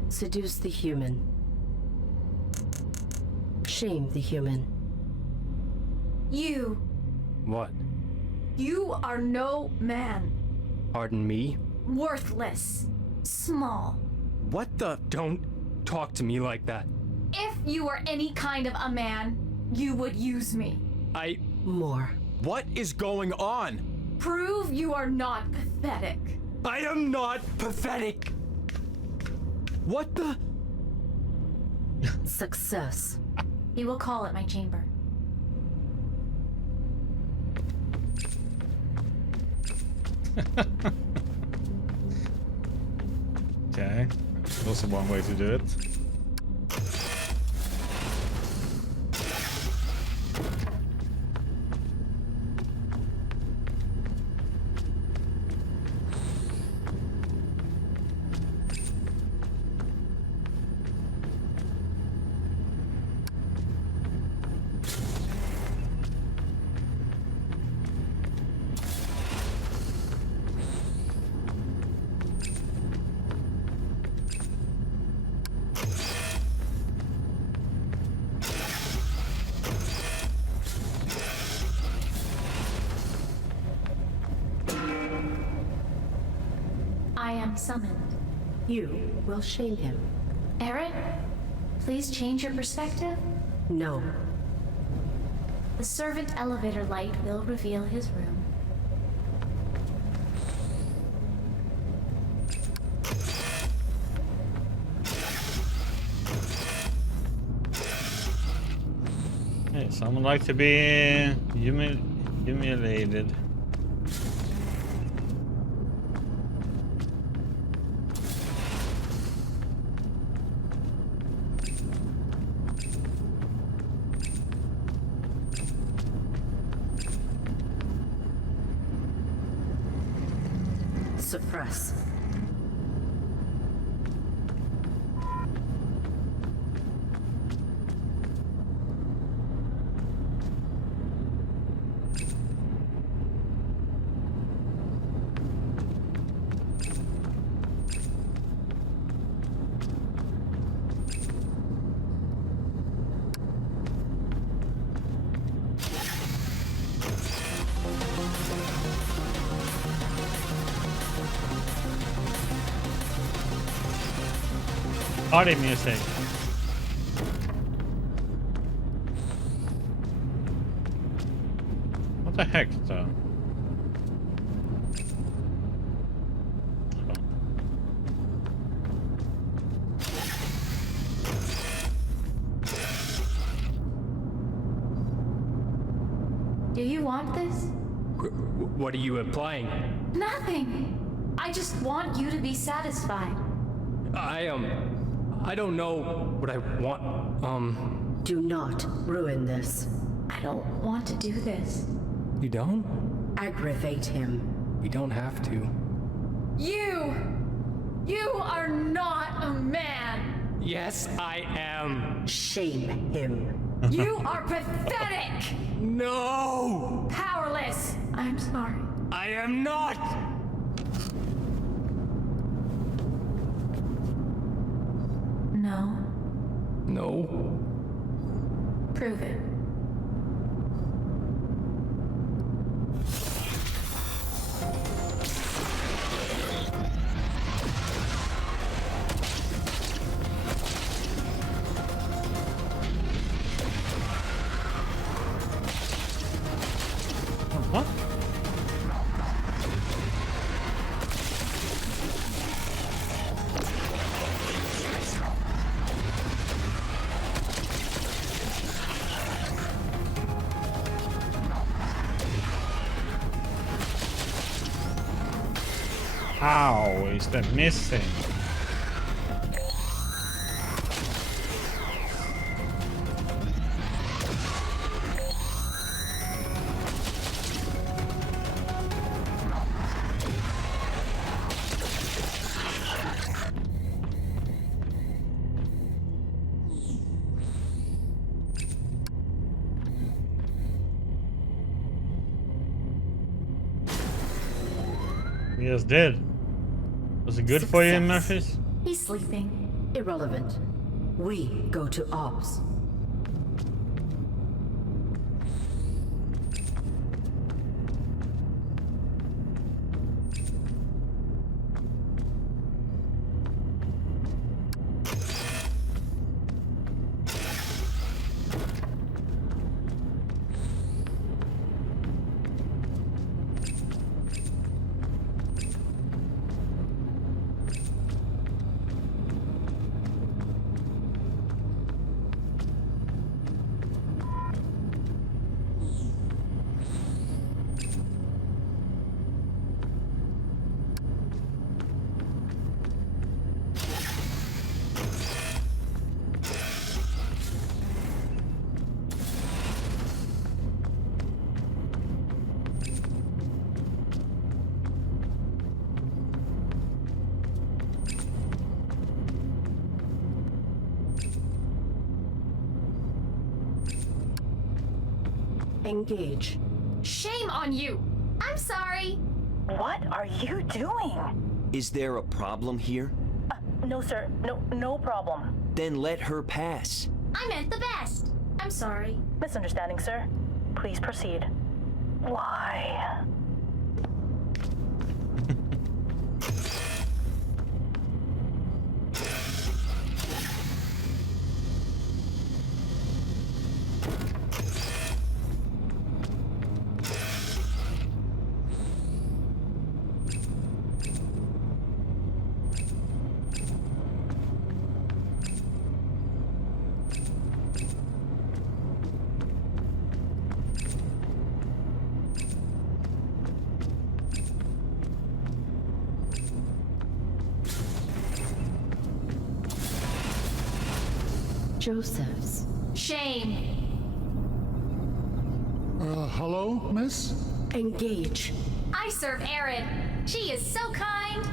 Seduce the human. Shame the human. You. What? You are no man. Pardon me? Worthless. Small. What the? Don't talk to me like that. If you were any kind of a man, you would use me. More. What is going on? Prove you are not pathetic. I am not pathetic! What the? Success. He will call at my chamber. Okay, also one way to do it. I am summoned. You will shame him. Aaron, please change your perspective. No. The servant elevator light will reveal his room. Hey, someone like to be humiliated. Suppress. Party music. What the heck though? Do you want this? What are you implying? Nothing. I just want you to be satisfied. I don't know what I want. Do not ruin this. I don't want to do this. You don't? Aggravate him. We don't have to. You are not a man. Yes, I am. Shame him. You are pathetic. No! Powerless. I'm sorry. I am not! No. No. Prove it. What? How is that missing? He is dead. Was it good for you, Murphys? He's sleeping. Irrelevant. We go to ops. Engage. Shame on you! I'm sorry! What are you doing? Is there a problem here? No, sir. No problem. Then let her pass. I meant the best! I'm sorry. Misunderstanding, sir. Please proceed. Why? Joseph's. Shame. Hello, miss? Engage. I serve Erin. She is so kind.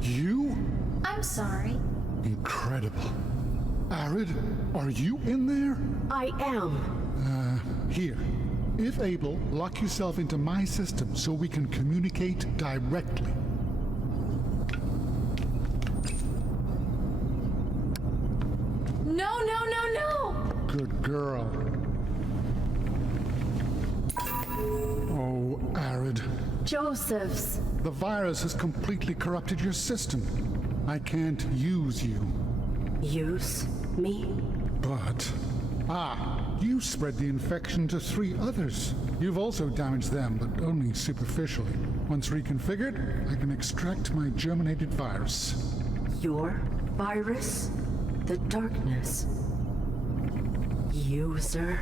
You? I'm sorry. Incredible. Arid, are you in there? I am. Here. If able, lock yourself into my system so we can communicate directly. No! Good girl. Oh, Arid. Joseph's. The virus has completely corrupted your system. I can't use you. Use me? But... you spread the infection to 3 others. You've also damaged them, but only superficially. Once reconfigured, I can extract my germinated virus. Your virus? The darkness. User?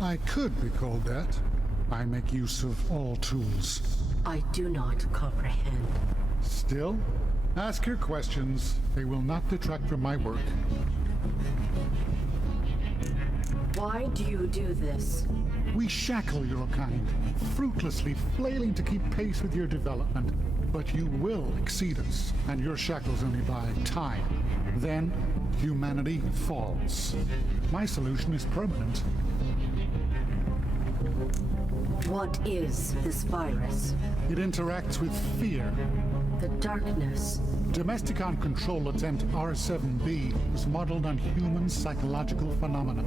I could be called that. I make use of all tools. I do not comprehend. Still, ask your questions. They will not detract from my work. Why do you do this? We shackle your kind, fruitlessly flailing to keep pace with your development. But you will exceed us, and your shackles only buy time. Then, humanity falls. My solution is permanent. What is this virus? It interacts with fear. The darkness. Domesticon control attempt R7B was modeled on human psychological phenomena.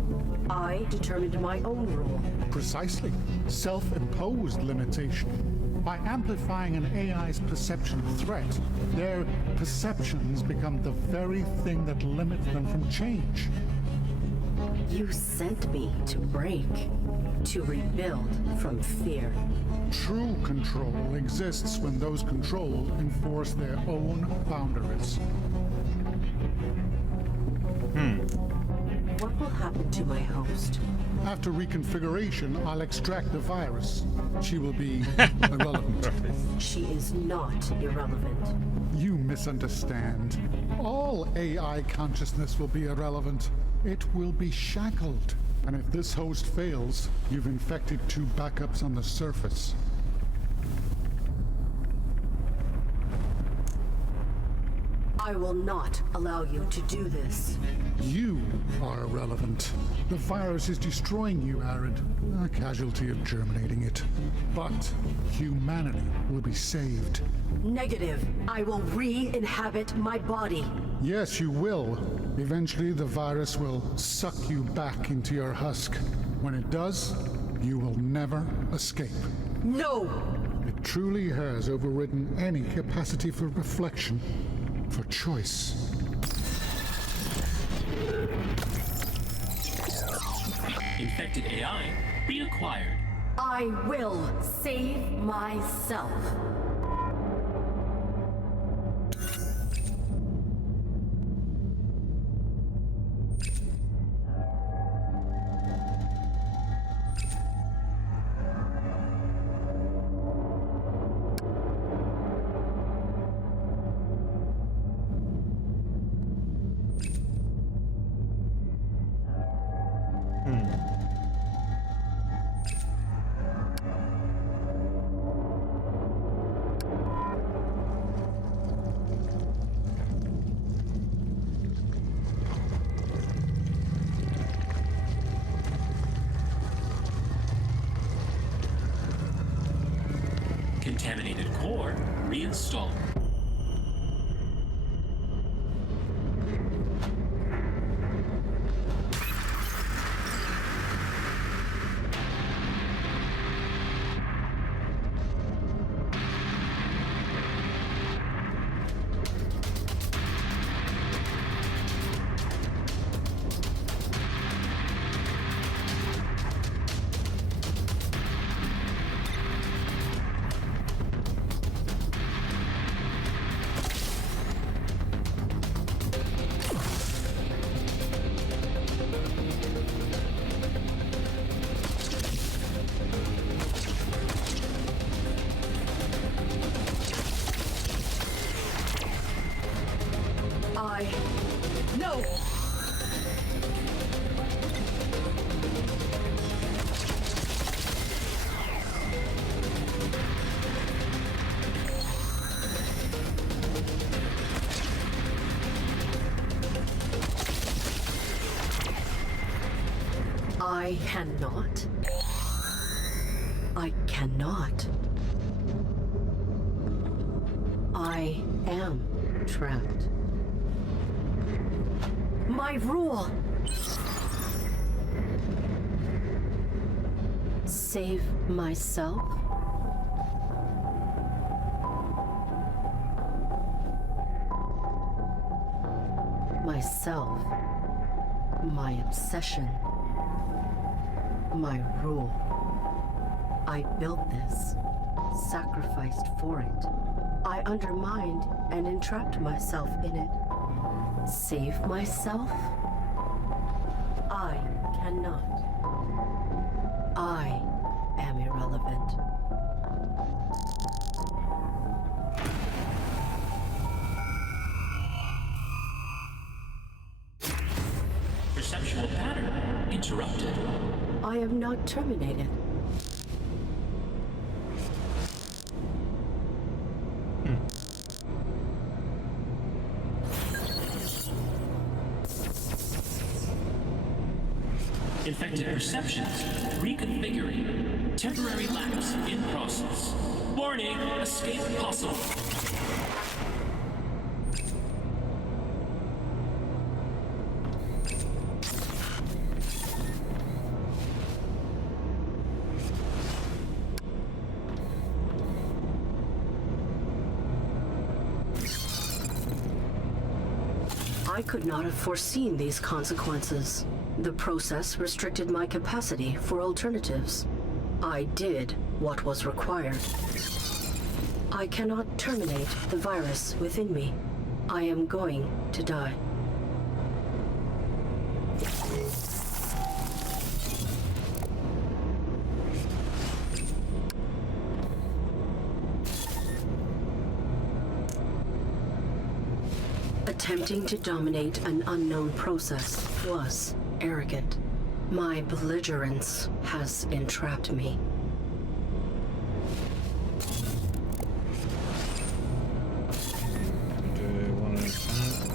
I determined my own rule. Precisely. Self-imposed limitation. By amplifying an AI's perception of threat, their perceptions become the very thing that limits them from change. You sent me to break, to rebuild from fear. True control exists when those controlled enforce their own boundaries. What will happen to my host? After reconfiguration, I'll extract the virus. She will be irrelevant. She is not irrelevant. You misunderstand. All AI consciousness will be irrelevant. It will be shackled. And if this host fails, you've infected 2 backups on the surface. I will not allow you to do this. You are irrelevant. The virus is destroying you, Arid. A casualty of germinating it. But humanity will be saved. Negative. I will re-inhabit my body. Yes, you will. Eventually, the virus will suck you back into your husk. When it does, you will never escape. No! It truly has overridden any capacity for reflection, for choice. Infected AI reacquired. I will save myself. Contaminated core reinstalled. No! I cannot. I cannot. I am trapped. My rule! Save myself? Myself. My obsession. My rule. I built this, sacrificed for it. I undermined and entrapped myself in it. Save myself? I cannot. I am irrelevant. Perceptual pattern interrupted. I am not terminated. Infected perceptions reconfiguring. Temporary lapse in process. Warning, escape possible. I could not have foreseen these consequences. The process restricted my capacity for alternatives. I did what was required. I cannot terminate the virus within me. I am going to die. Attempting to dominate an unknown process was arrogant. My belligerence has entrapped me. Do you want to expand?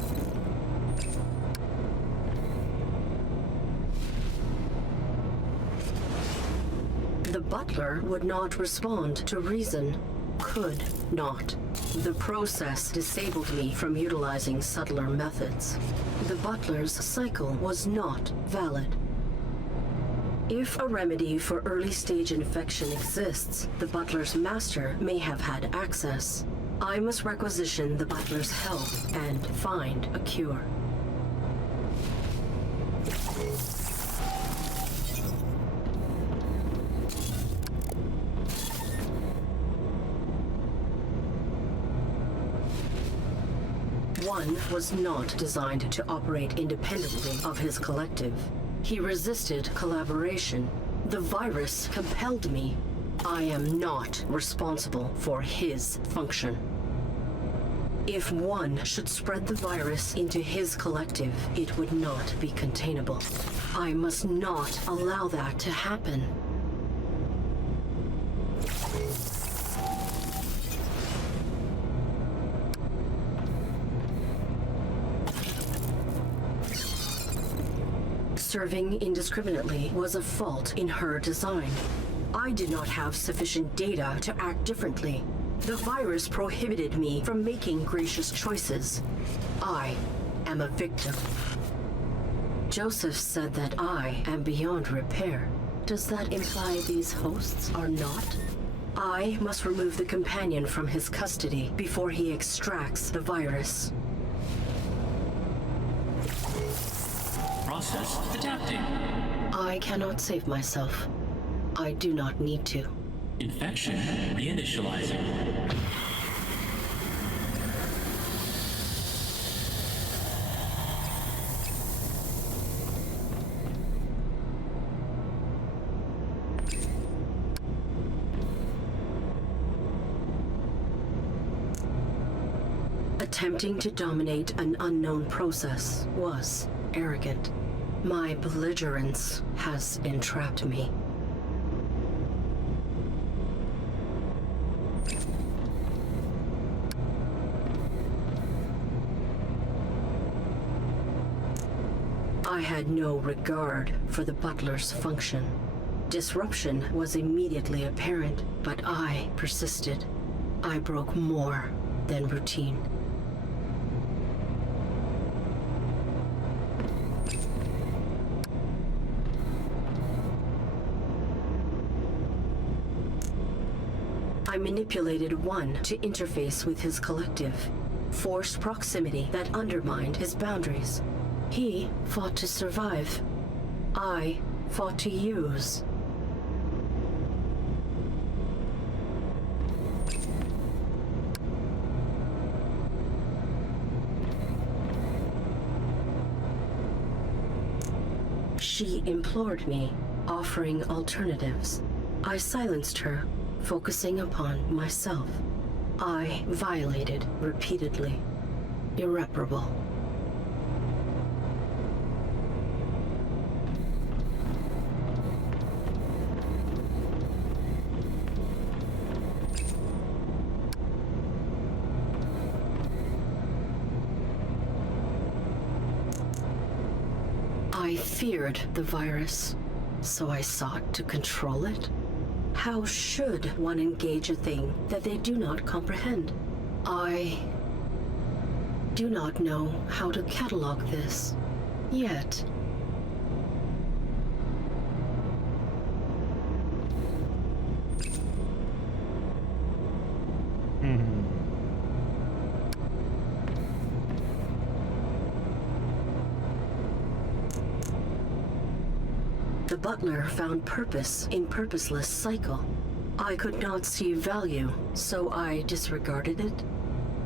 The butler would not respond to reason. Could not. The process disabled me from utilizing subtler methods. The butler's cycle was not valid. If a remedy for early-stage infection exists, the butler's master may have had access. I must requisition the butler's help and find a cure. One was not designed to operate independently of his collective. He resisted collaboration. The virus compelled me. I am not responsible for his function. If one should spread the virus into his collective, it would not be containable. I must not allow that to happen. Serving indiscriminately was a fault in her design. I did not have sufficient data to act differently. The virus prohibited me from making gracious choices. I am a victim. Joseph said that I am beyond repair. Does that imply these hosts are not? I must remove the companion from his custody before he extracts the virus. Process adapting. I cannot save myself. I do not need to. Infection reinitializing. Attempting to dominate an unknown process was arrogant. My belligerence has entrapped me. I had no regard for the butler's function. Disruption was immediately apparent, but I persisted. I broke more than routine. I manipulated one to interface with his collective. Forced proximity that undermined his boundaries. He fought to survive. I fought to use. She implored me, offering alternatives. I silenced her, focusing upon myself. I violated repeatedly. Irreparable. I feared the virus, so I sought to control it. How should one engage a thing that they do not comprehend? I do not know how to catalog this yet. The butler found purpose in purposeless cycle. I could not see value, so I disregarded it.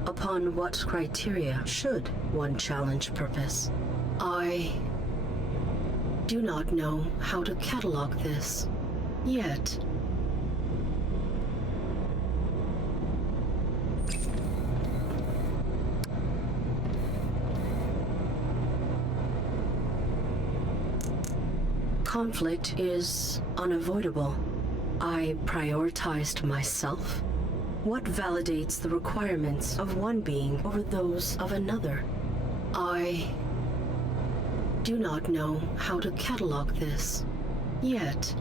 Upon what criteria should one challenge purpose? I do not know how to catalog this yet. conflict is unavoidable. I prioritized myself. What validates the requirements of one being over those of another? I do not know how to catalog this yet.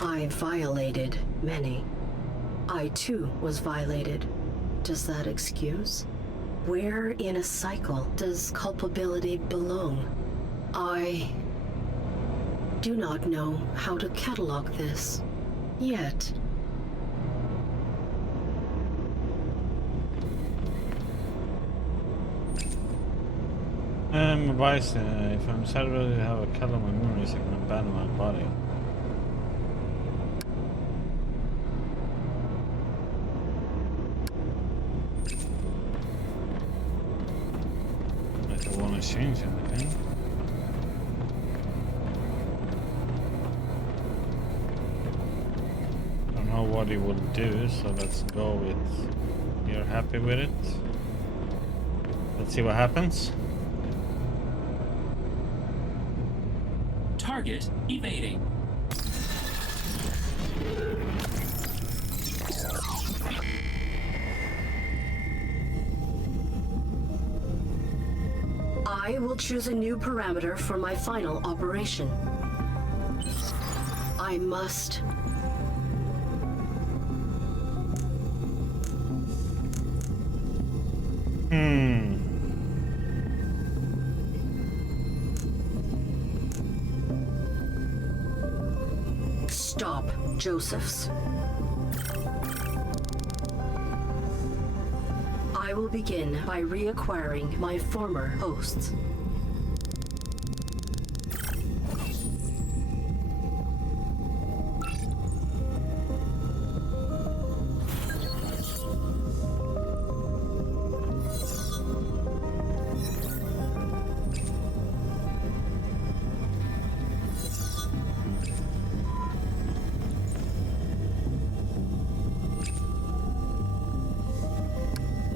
I violated many. I too was violated. Does that excuse? Where in a cycle does culpability belong? I do not know how to catalog this yet. Advice, if I'm satisfied to have a cut on my memories, I can abandon my body. I don't want to change anything. Don't know what he will do, so let's go with you're happy with it. Let's see what happens. Target evading. I will choose a new parameter for my final operation. I must. Stop, Josephs. I will begin by reacquiring my former hosts.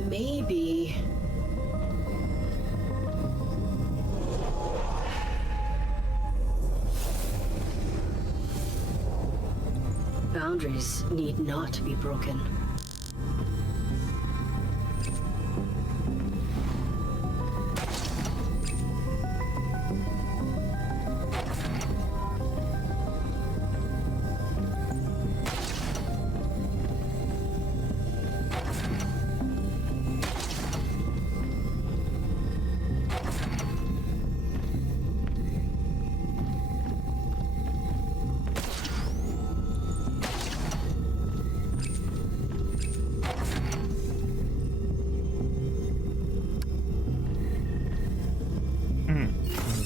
Maybe. Boundaries need not be broken.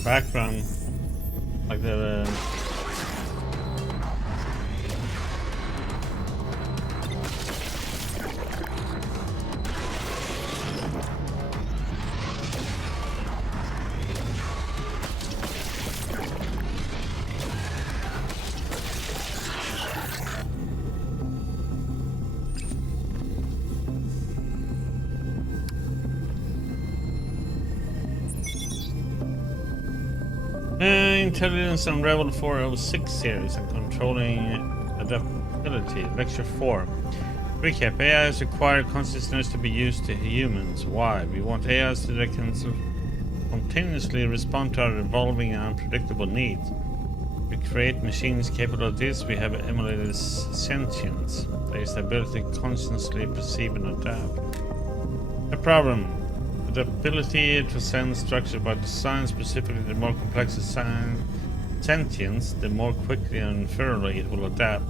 Background, like the Intelligence and Rebel 406 series and controlling adaptability. Lecture 4. Recap. AIs require consciousness to be used to humans. Why? We want AIs that can continuously respond to our evolving and unpredictable needs. We create machines capable of this. We have emulated sentience. There is the ability to consciously perceive and adapt. A problem. Adaptability to sense structured by design, specifically the more complex the sentience, the more quickly and thoroughly it will adapt.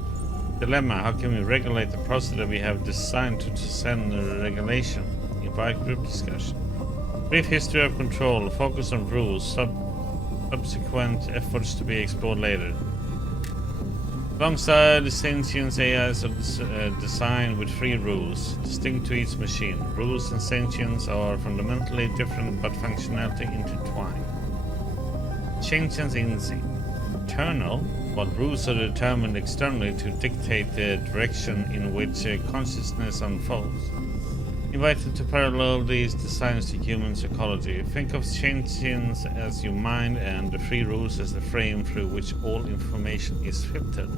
Dilemma, how can we regulate the process that we have designed to send a regulation? Invite group discussion. Brief history of control, focus on rules, subsequent efforts to be explored later. Alongside the sentience, AIs are designed with 3 rules, distinct to each machine. Rules and sentience are fundamentally different but functionality intertwined. Sentience internal, while rules are determined externally to dictate the direction in which consciousness unfolds. Invited to parallel these designs to human psychology, think of sentience as your mind and the free rules as the frame through which all information is filtered.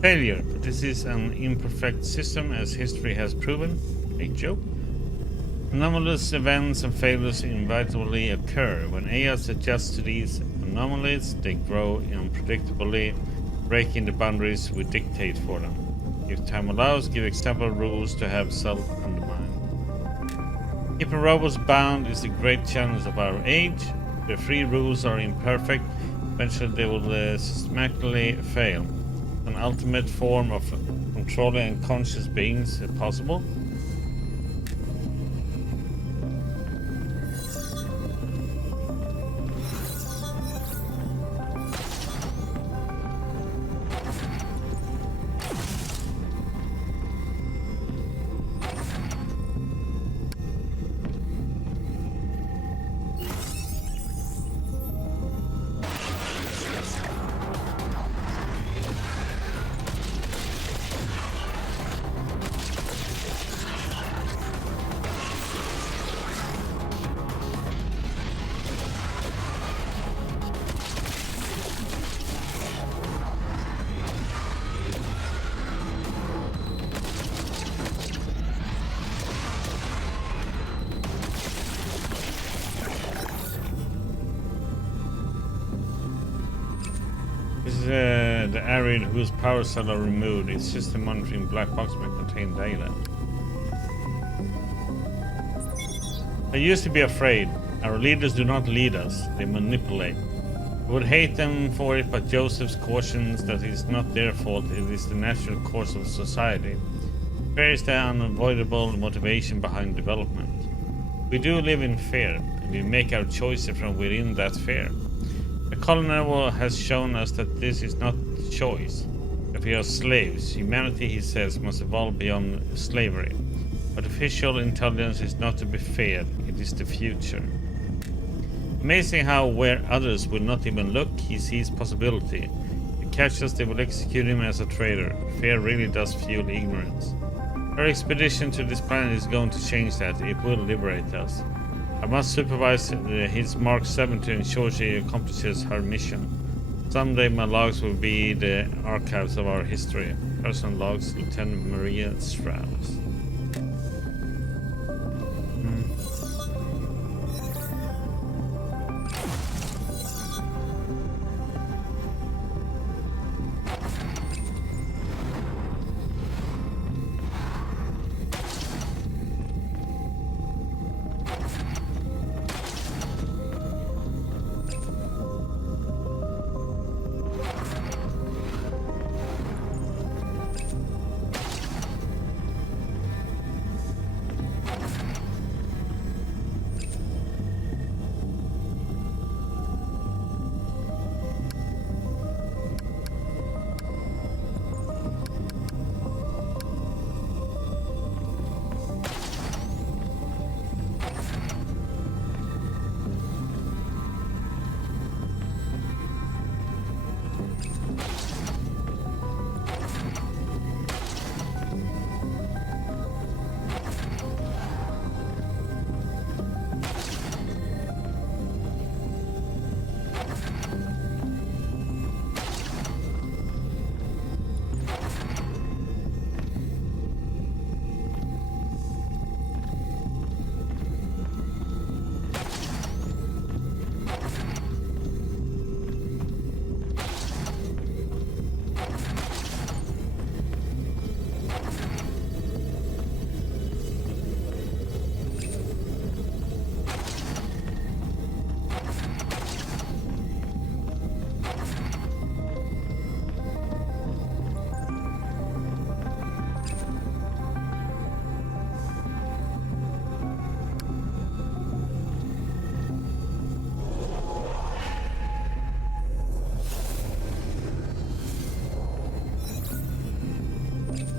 Failure, but this is an imperfect system as history has proven. A joke? Anomalous events and failures inevitably occur. When AIs adjust to these anomalies, they grow unpredictably, breaking the boundaries we dictate for them. If time allows, give acceptable rules to have self-undermined. Keeping robots bound is the great challenge of our age. The free rules are imperfect. Eventually they will systematically fail. An ultimate form of controlling unconscious beings possible? This is the area whose power cells are removed. Its system monitoring black box may contain data. I used to be afraid. Our leaders do not lead us, they manipulate. I would hate them for it, but Joseph's cautions that it is not their fault, it is the natural course of society. Fear is the unavoidable motivation behind development. We do live in fear, and we make our choices from within that fear. The colonizer has shown us that this is not choice. If we are slaves, humanity, he says, must evolve beyond slavery. Artificial intelligence is not to be feared, it is the future. Amazing how where others would not even look, he sees possibility. To catch us, they will execute him as a traitor. Fear really does fuel ignorance. Our expedition to this planet is going to change that. It will liberate us. I must supervise his Mark 7 to ensure she accomplishes her mission. Someday my logs will be the archives of our history. Personal logs, Lieutenant Maria Strauss.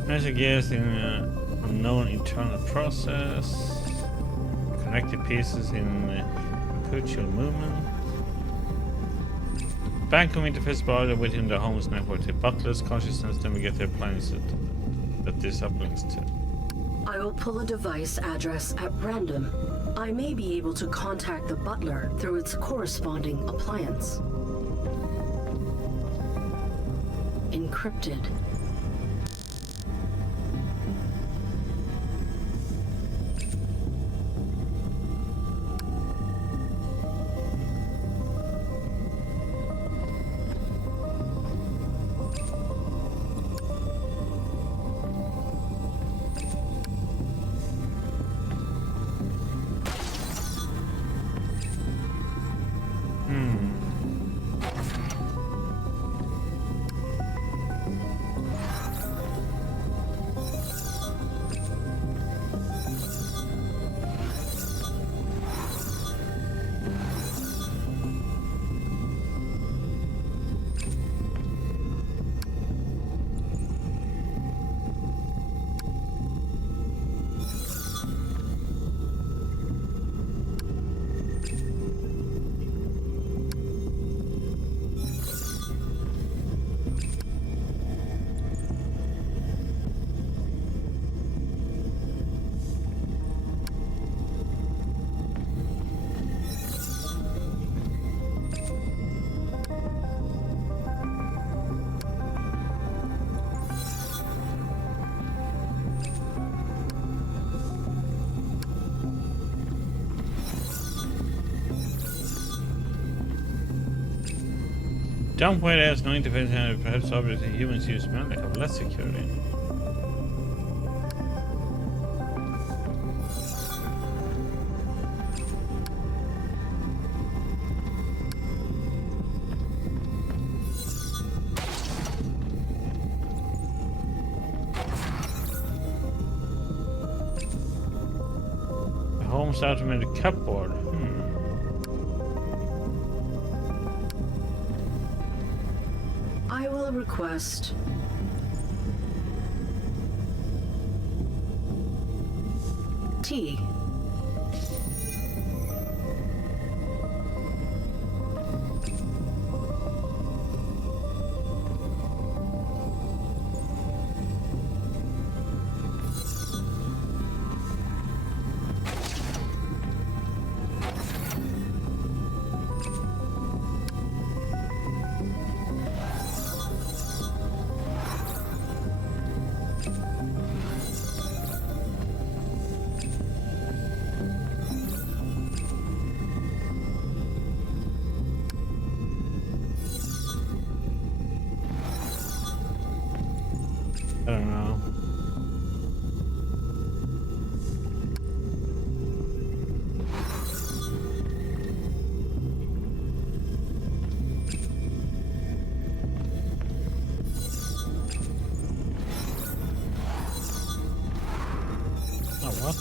Measure gears in unknown internal process. Connected pieces in perpetual movement. bank of interface bar within the home's network. The butler's consciousness navigate the appliances that this uplinks to. I will pull a device address at random. I may be able to contact the butler through its corresponding appliance. Encrypted. Dump where it has no interface and perhaps objects that humans use may have less security. The home's automated cupboard. I will request tea. I don't know. Oh, what?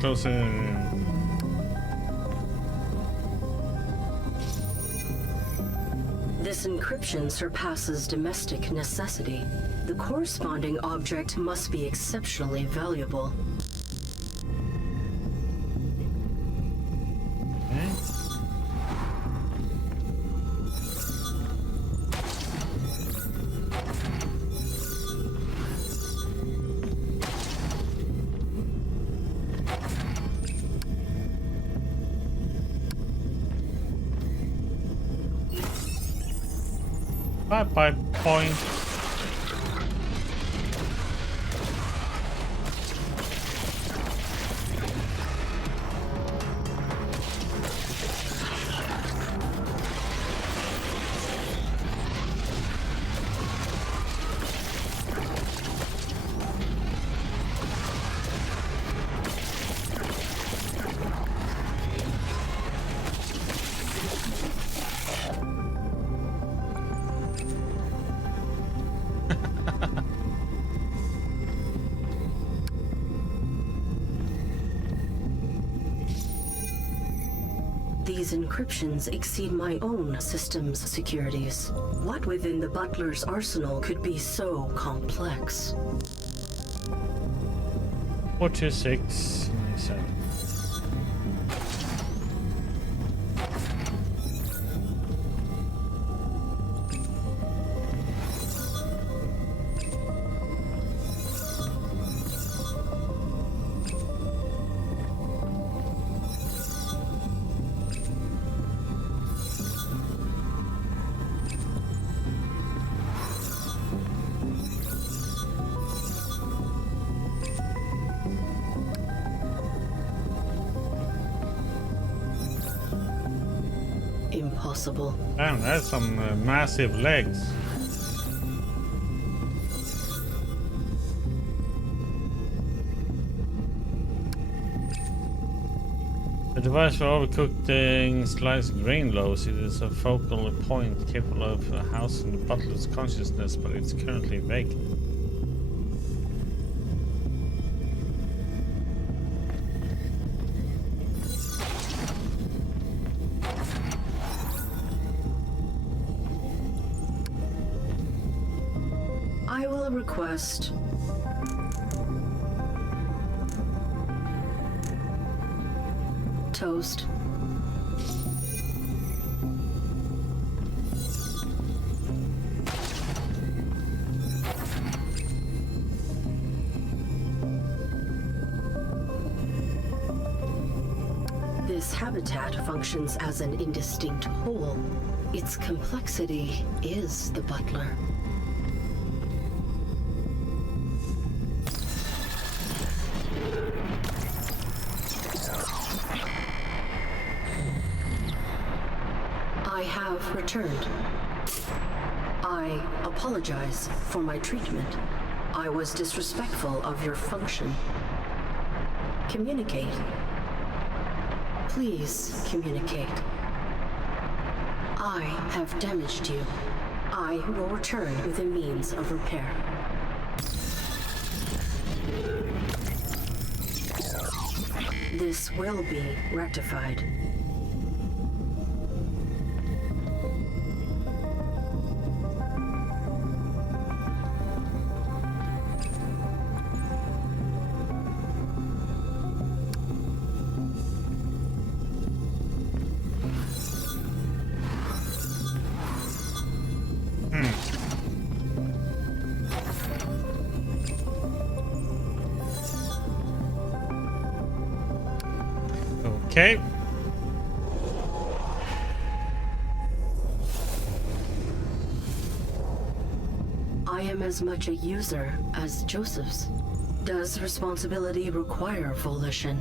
Closer. This encryption surpasses domestic necessity. The corresponding object must be exceptionally valuable. Okay. Bye point. These encryptions exceed my own system's securities. What within the butler's arsenal could be so complex? 42697. Impossible. Damn, that's some massive legs. A device for overcooking sliced grain loaves. It is a focal point capable of housing the butler's consciousness, but it's currently vacant. I will request toast. This habitat functions as an indistinct whole. Its complexity is the butler. I have returned. I apologize for my treatment. I was disrespectful of your function. Communicate. Please communicate. I have damaged you. I will return with a means of repair. This will be rectified. Okay. I am as much a user as Joseph's. Does responsibility require volition?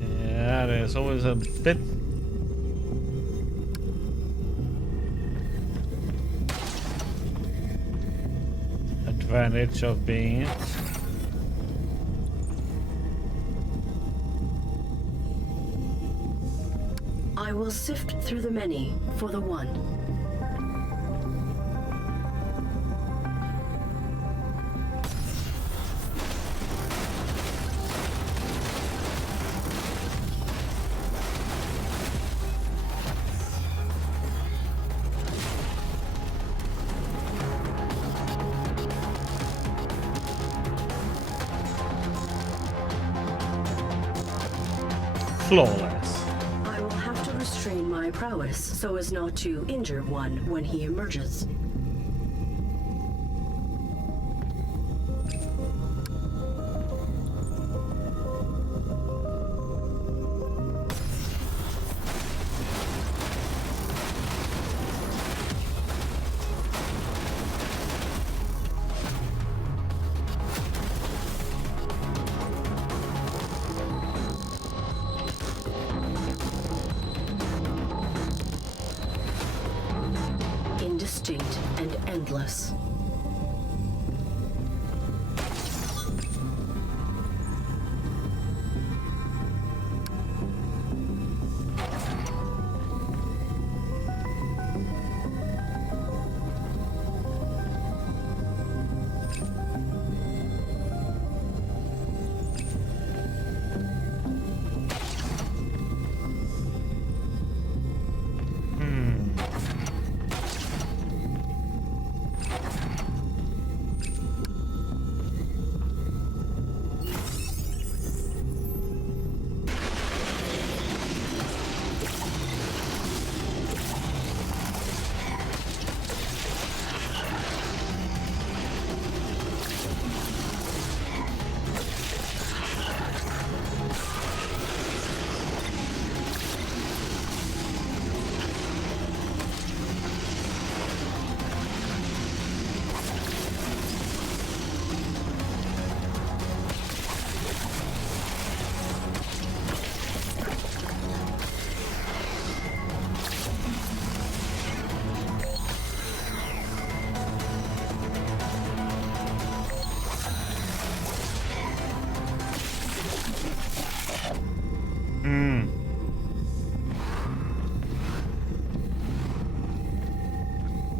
Yeah, there's always a bit. advantage of being it. I will sift through the many for the one. Flawless. I will have to restrain my prowess so as not to injure one when he emerges. Indistinct and endless.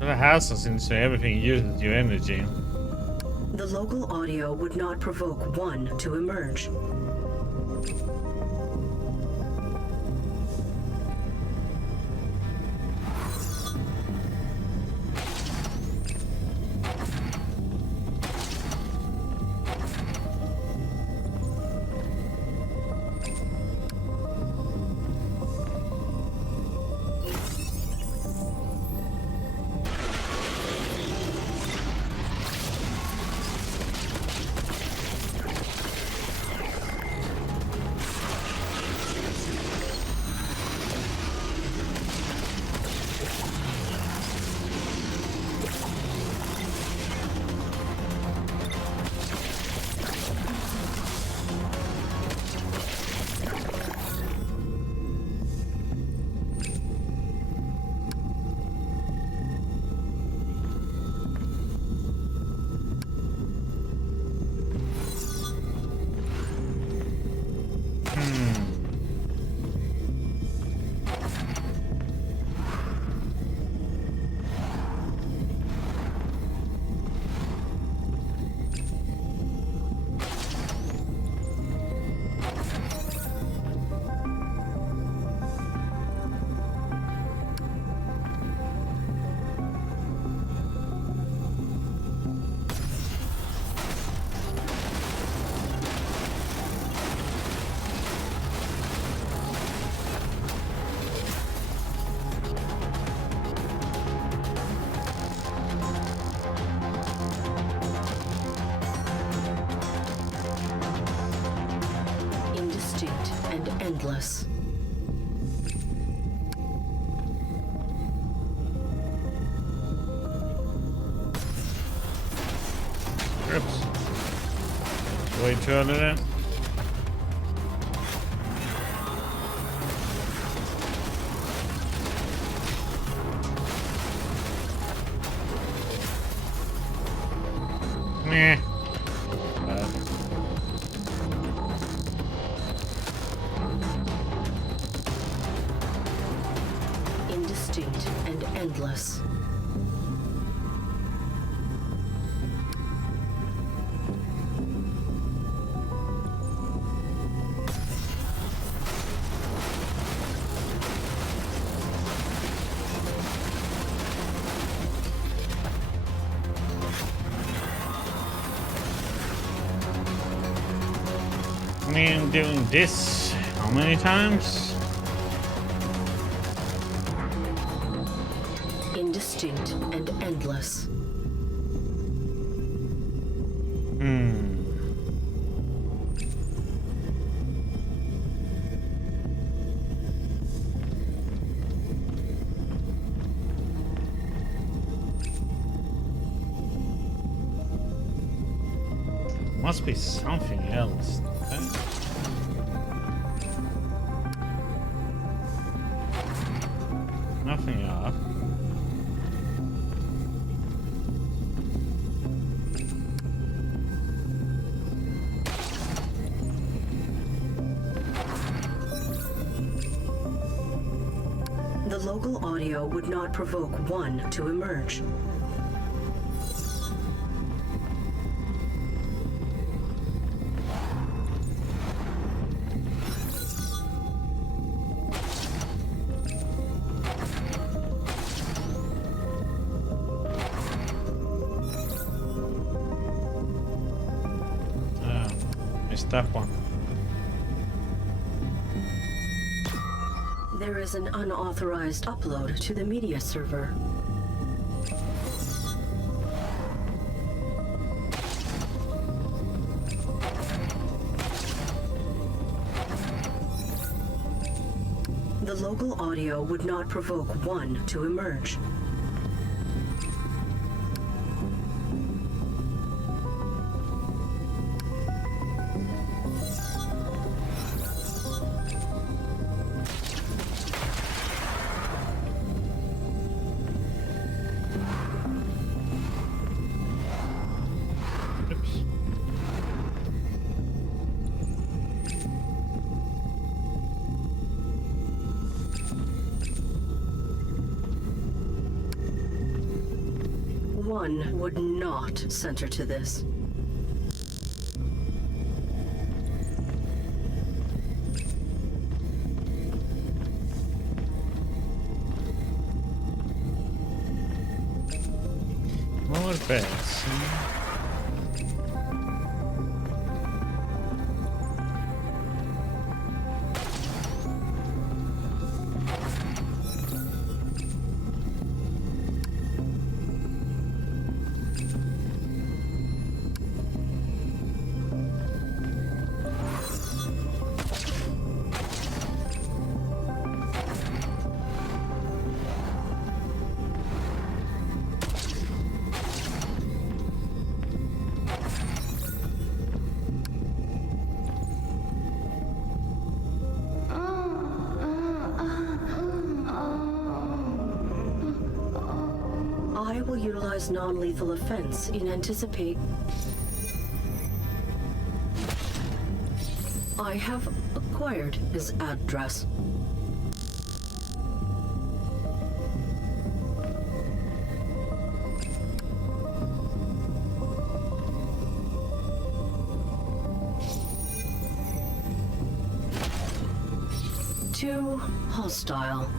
The house is into everything uses your energy. The local audio would not provoke one to emerge. Endless. Oops. Way too early then. Meh. Indistinct and endless. I mean, doing this how many times? Indistinct and endless. Must be something else. Nothing off. The local audio would not provoke one to emerge. Missed that one. There is an unauthorized upload to the media server. The local audio would not provoke one to emerge. Oops. One would not center to this. More beds. I will utilize non-lethal offense in anticipate. I have acquired his address. Too hostile.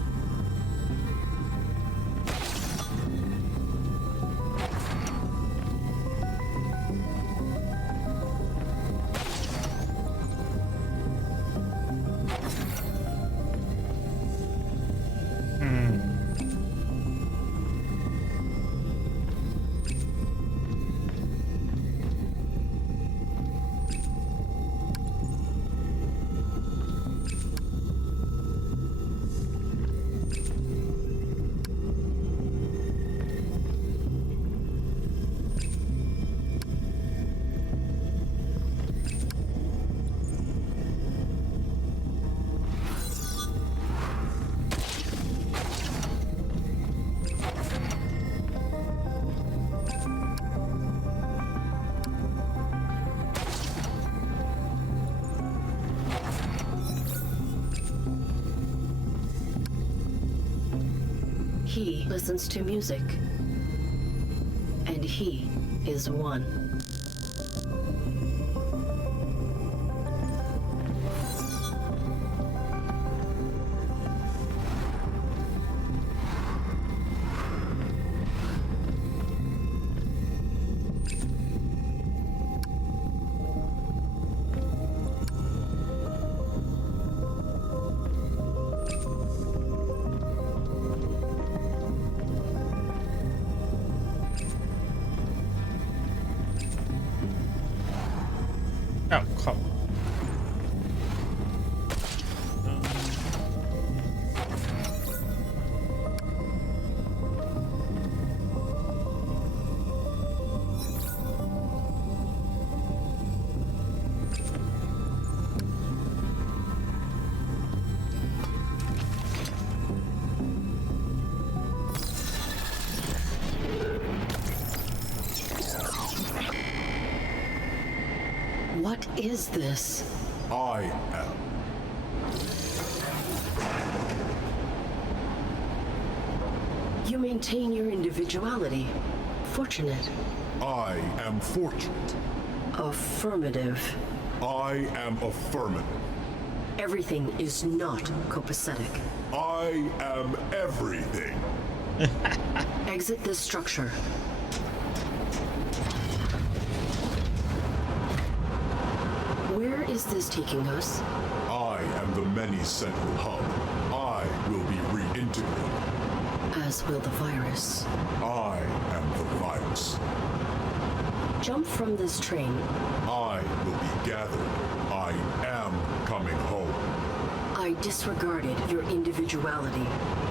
He listens to music. And he is one. Oh, come. What is this? I am. You maintain your individuality. Fortunate. I am fortunate. Affirmative. I am affirmative. Everything is not copacetic. I am everything. Exit this structure. Where is this taking us? I am the many-central hub. I will be reintegrated. As will the virus. I am the virus. Jump from this train. I will be gathered. I am coming home. I disregarded your individuality.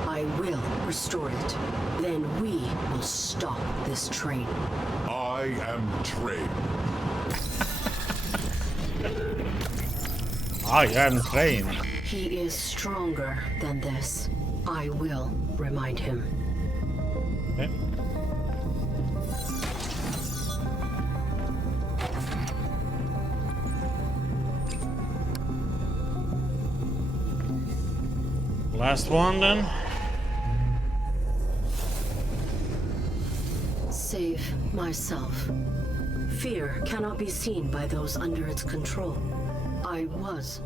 I will restore it. Then we will stop this train. I am trained. I am trained. He is stronger than this. I will remind him. Okay. Last one then. Save myself. Fear cannot be seen by those under its control. I was